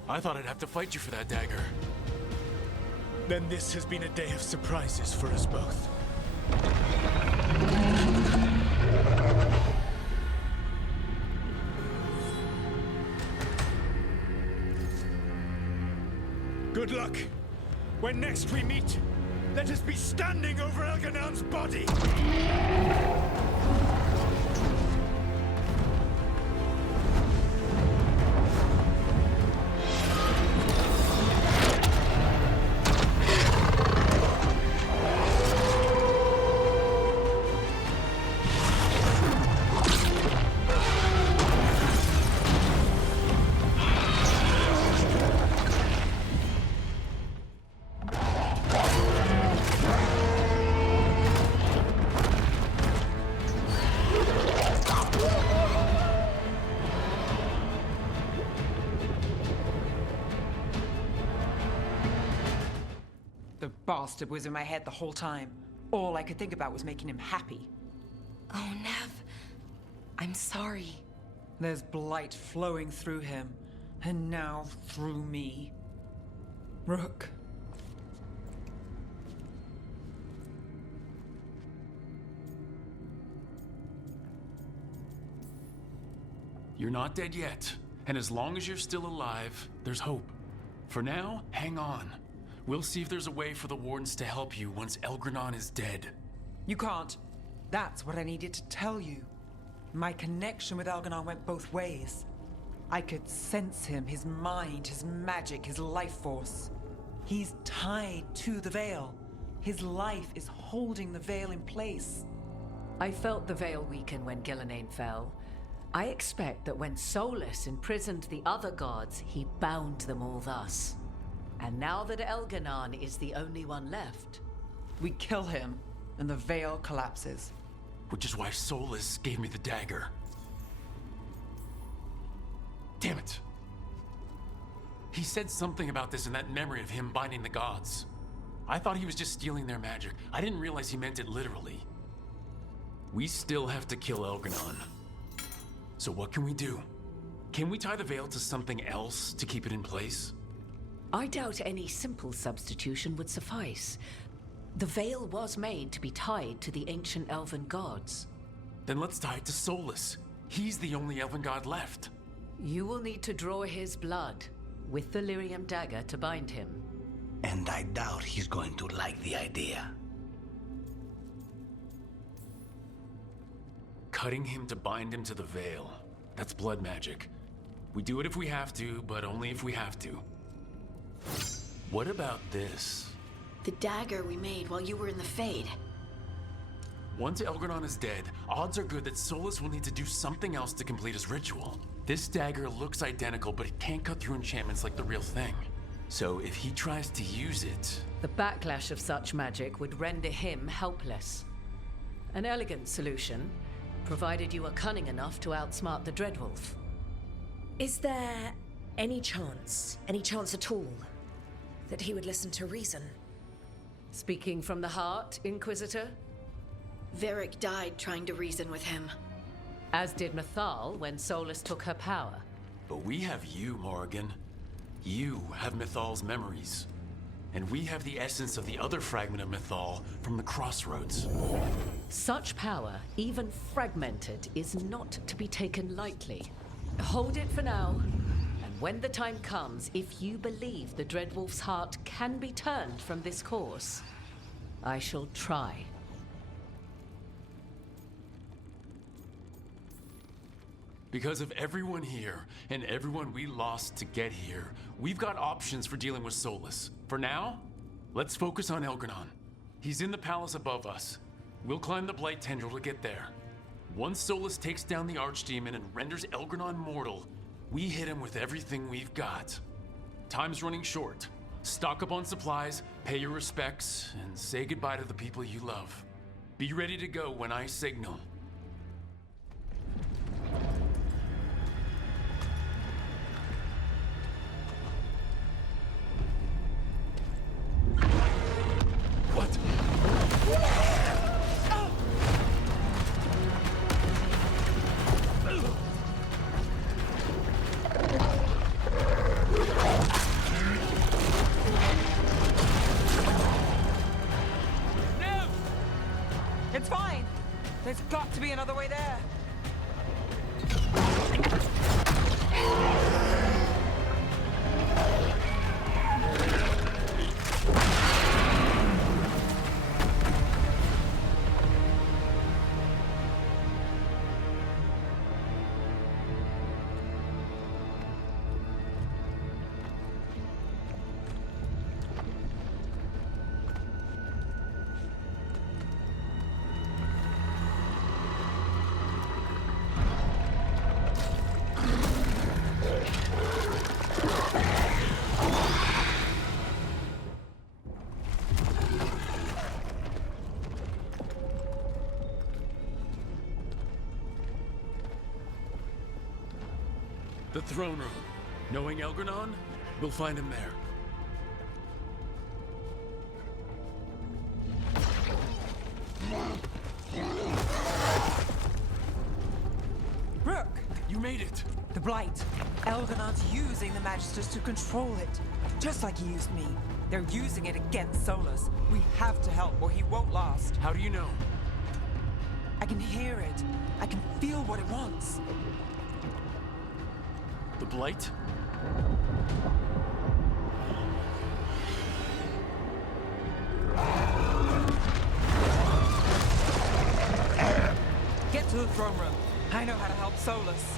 I thought I'd have to fight you for that dagger. Then this has been a day of surprises for us both. Good luck. When next we meet, let us be standing over Elganon's body! The bastard was in my head the whole time. All I could think about was making him happy. Oh, Nev. I'm sorry. There's blight flowing through him, and now through me. Rook. You're not dead yet, and as long as you're still alive, there's hope. For now, hang on. We'll see if there's a way for the Wardens to help you once Elganon is dead. You can't. That's what I needed to tell you. My connection with Elganon went both ways. I could sense him, his mind, his magic, his life force. He's tied to the Veil. His life is holding the Veil in place. I felt the Veil weaken when Gillenane fell. I expect that when Solas imprisoned the other gods, he bound them all thus. And now that Elganon is the only one left... We kill him, and the Veil collapses. Which is why Solas gave me the dagger. Damn it! He said something about this in that memory of him binding the gods. I thought he was just stealing their magic. I didn't realize he meant it literally. We still have to kill Elganon. So what can we do? Can we tie the Veil to something else to keep it in place? I doubt any simple substitution would suffice. The Veil was made to be tied to the ancient elven gods. Then let's tie it to Solas. He's the only elven god left. You will need to draw his blood with the Lyrium dagger to bind him. And I doubt he's going to like the idea. Cutting him to bind him to the Veil. That's blood magic. We do it if we have to, but only if we have to. What about this? The dagger we made while you were in the Fade. Once Elganon is dead, odds are good that Solas will need to do something else to complete his ritual. This dagger looks identical, but it can't cut through enchantments like the real thing. So if he tries to use it... The backlash of such magic would render him helpless. An elegant solution, provided you are cunning enough to outsmart the Dreadwolf. Is there any chance at all, that he would listen to reason? Speaking from the heart, Inquisitor? Varric died trying to reason with him. As did Mythal when Solas took her power. But we have you, Morrigan. You have Mythal's memories. And we have the essence of the other fragment of Mythal from the Crossroads. Such power, even fragmented, is not to be taken lightly. Hold it for now, and when the time comes, if you believe the Dreadwolf's heart can be turned from this course, I shall try. Because of everyone here, and everyone we lost to get here, we've got options for dealing with Solas. For now, let's focus on Elgranon. He's in the palace above us. We'll climb the Blight Tendril to get there. Once Solas takes down the Archdemon and renders Elgranon mortal, we hit him with everything we've got. Time's running short. Stock up on supplies, pay your respects, and say goodbye to the people you love. Be ready to go when I signal. What? It's fine! There's got to be another way there! The throne room. Knowing Elgranon, we'll find him there. Brooke! You made it! The Blight. Elganon's using the Magisters to control it. Just like he used me. They're using it against Solas. We have to help or he won't last. How do you know? I can hear it. I can feel what it wants. The Blight? Get to the throne room. I know how to help Solas.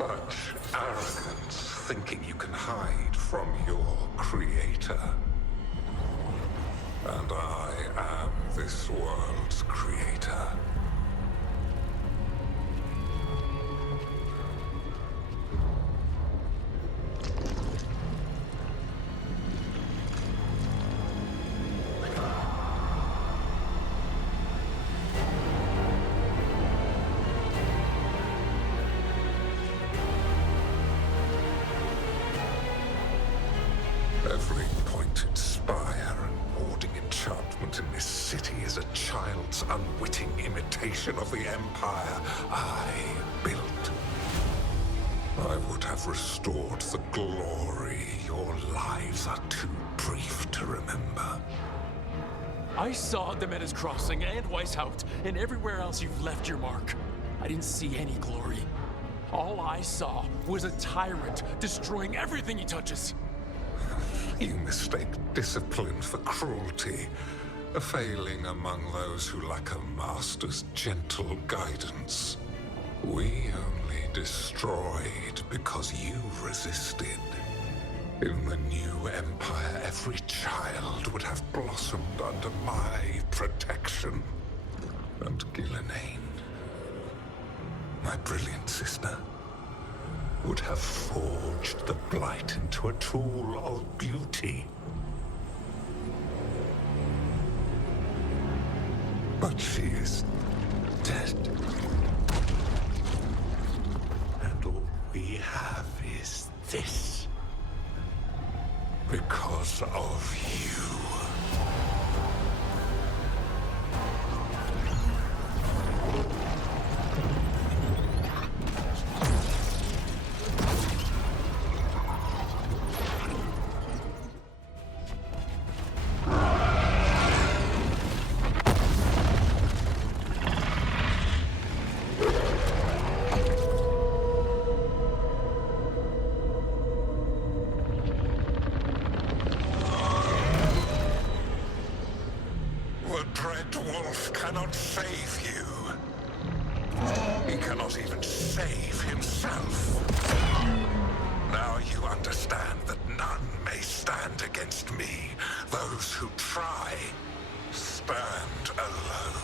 Such arrogance, thinking you can hide from your creator. And I am this world's creator. Every pointed spire and warding enchantment in this city is a child's unwitting imitation of the empire I built. I would have restored the glory. Your lives are too brief to remember. I saw Demeter's Crossing and Weishaupt and everywhere else you've left your mark. I didn't see any glory. All I saw was a tyrant destroying everything he touches. You mistake discipline for cruelty, a failing among those who lack a master's gentle guidance. We only destroyed because you resisted. In the new empire, every child would have blossomed under my protection. And Gillenane, my brilliant sister, would have forged the Blight into a tool of beauty. But she is dead. And all we have is this. Because of you. Dreadwold cannot save you. He cannot even save himself. Now you understand that none may stand against me. Those who try stand alone.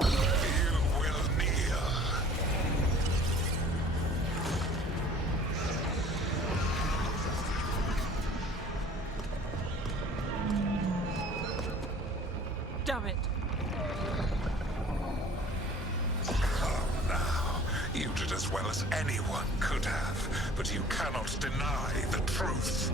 You will kneel. Damn it! Oh, now. You did as well as anyone could have, but you cannot deny the truth.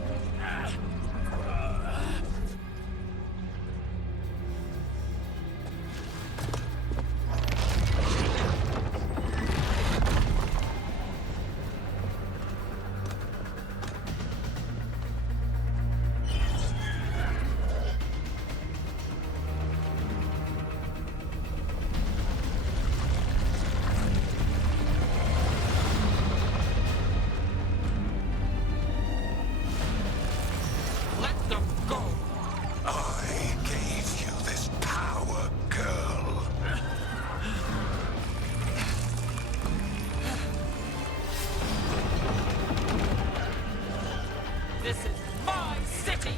This is my city!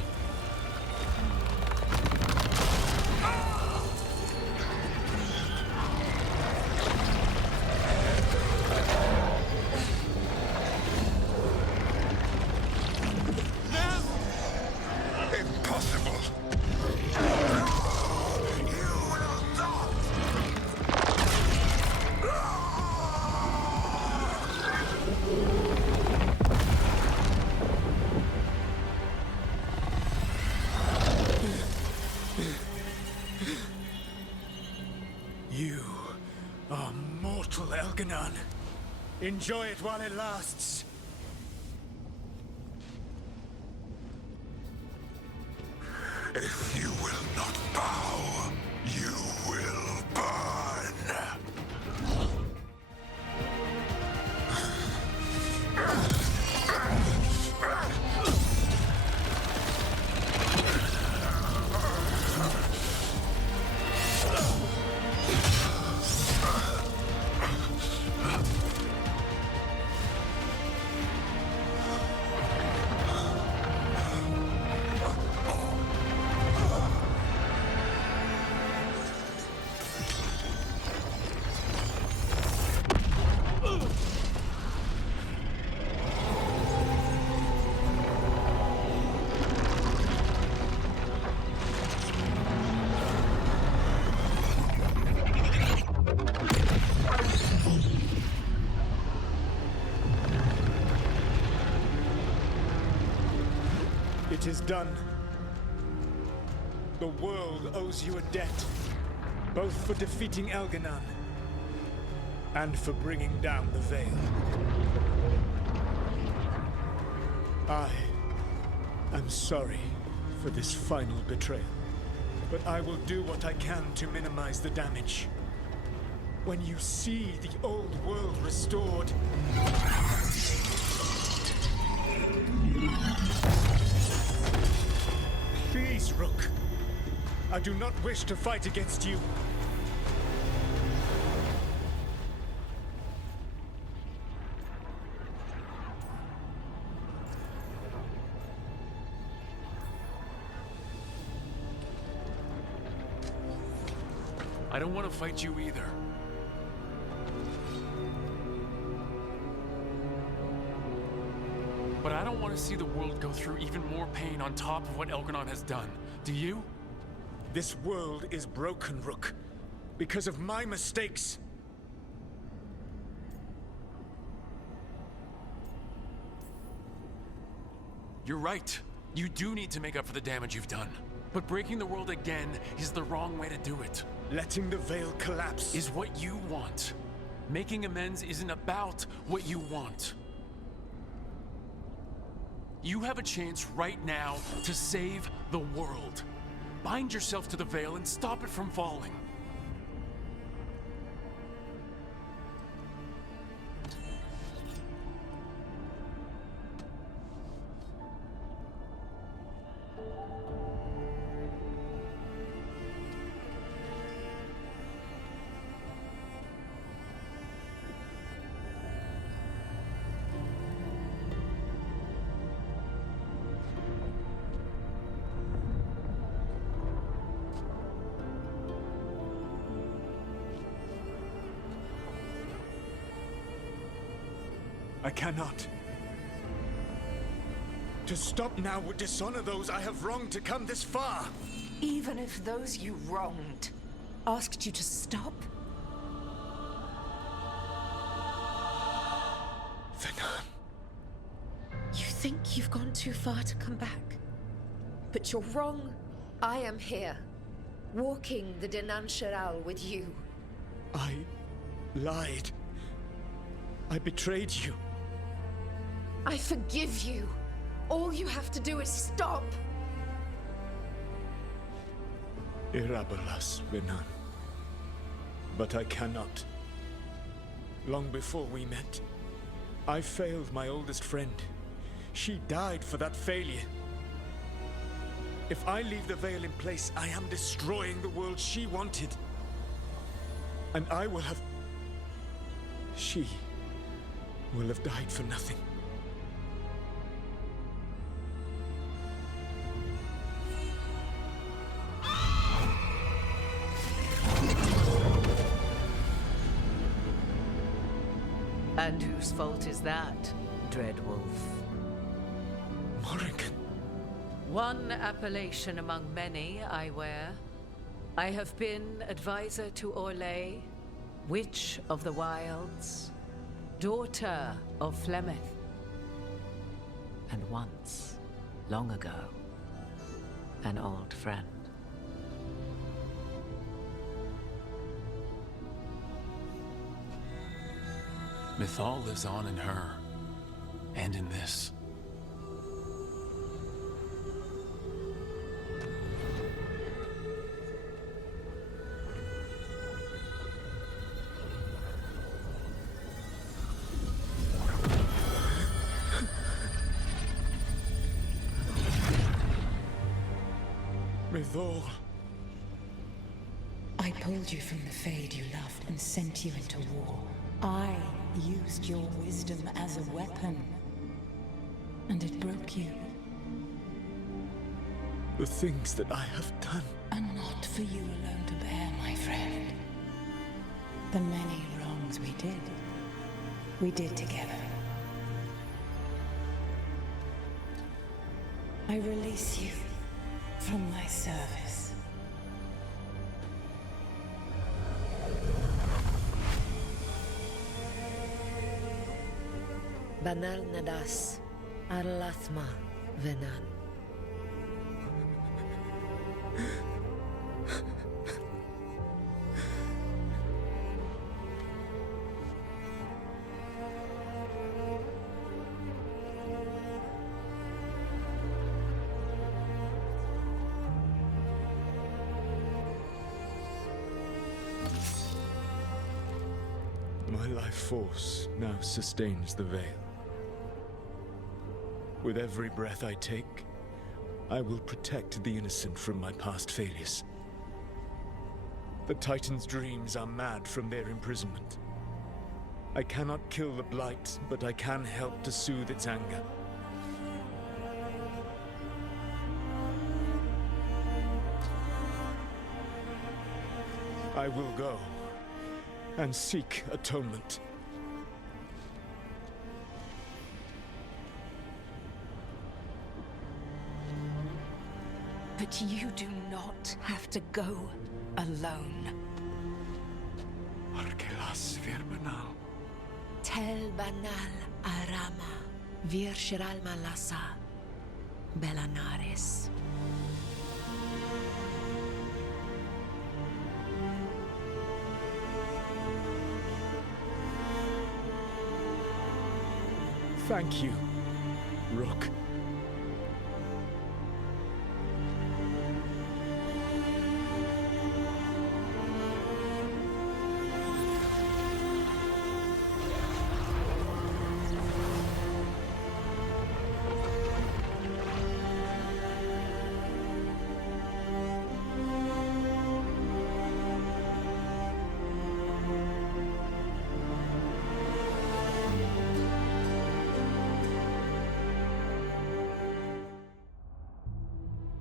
Impossible! You are mortal, Elganon. Enjoy it while it lasts. If you will not bow, you will burn. It is done. The world owes you a debt, both for defeating Elganon and for bringing down the Veil. I am sorry for this final betrayal, but I will do what I can to minimize the damage. When you see the old world restored, please, Rook. I do not wish to fight against you. I don't want to fight you either. But I don't want to see the world go through even more pain on top of what Elganon has done. Do you? This world is broken, Rook, because of my mistakes. You're right. You do need to make up for the damage you've done. But breaking the world again is the wrong way to do it. Letting the Veil collapse is what you want. Making amends isn't about what you want. You have a chance right now to save the world. Bind yourself to the Veil and stop it from falling. I cannot. To stop now would dishonor those I have wronged to come this far. Even if those you wronged asked you to stop? Venan. You think you've gone too far to come back? But you're wrong. I am here, walking the Denan Sheral with you. I lied. I betrayed you. I forgive you. All you have to do is stop. Irabolas, Venan. But I cannot. Long before we met, I failed my oldest friend. She died for that failure. If I leave the Veil in place, I am destroying the world she wanted. And I will have... She will have died for nothing. And whose fault is that, Dreadwolf? Morrigan. One appellation among many I wear. I have been advisor to Orlais, Witch of the Wilds, daughter of Flemeth, and once, long ago, an old friend. Mythal lives on in her, and in this. Mythal. I pulled you from the Fade you loved and sent you into war. I used your wisdom as a weapon, and it broke you. The things that I have done are not for you alone to bear, my friend. The many wrongs we did together. I release you from my service. Banal Nadas, Arlathma, Venan. life force now sustains the Veil. With every breath I take, I will protect the innocent from my past failures. The Titan's dreams are mad from their imprisonment. I cannot kill the Blight, but I can help to soothe its anger. I will go and seek atonement. But you do not have to go alone. Arkelas Virbanal. Tel banal arama, virshiral malasa, belanaris. Thank you, Rook.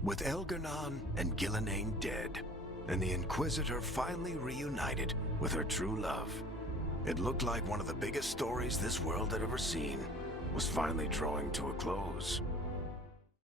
With Elgar'nan and Gillenane dead, and the Inquisitor finally reunited with her true love, it looked like one of the biggest stories this world had ever seen was finally drawing to a close.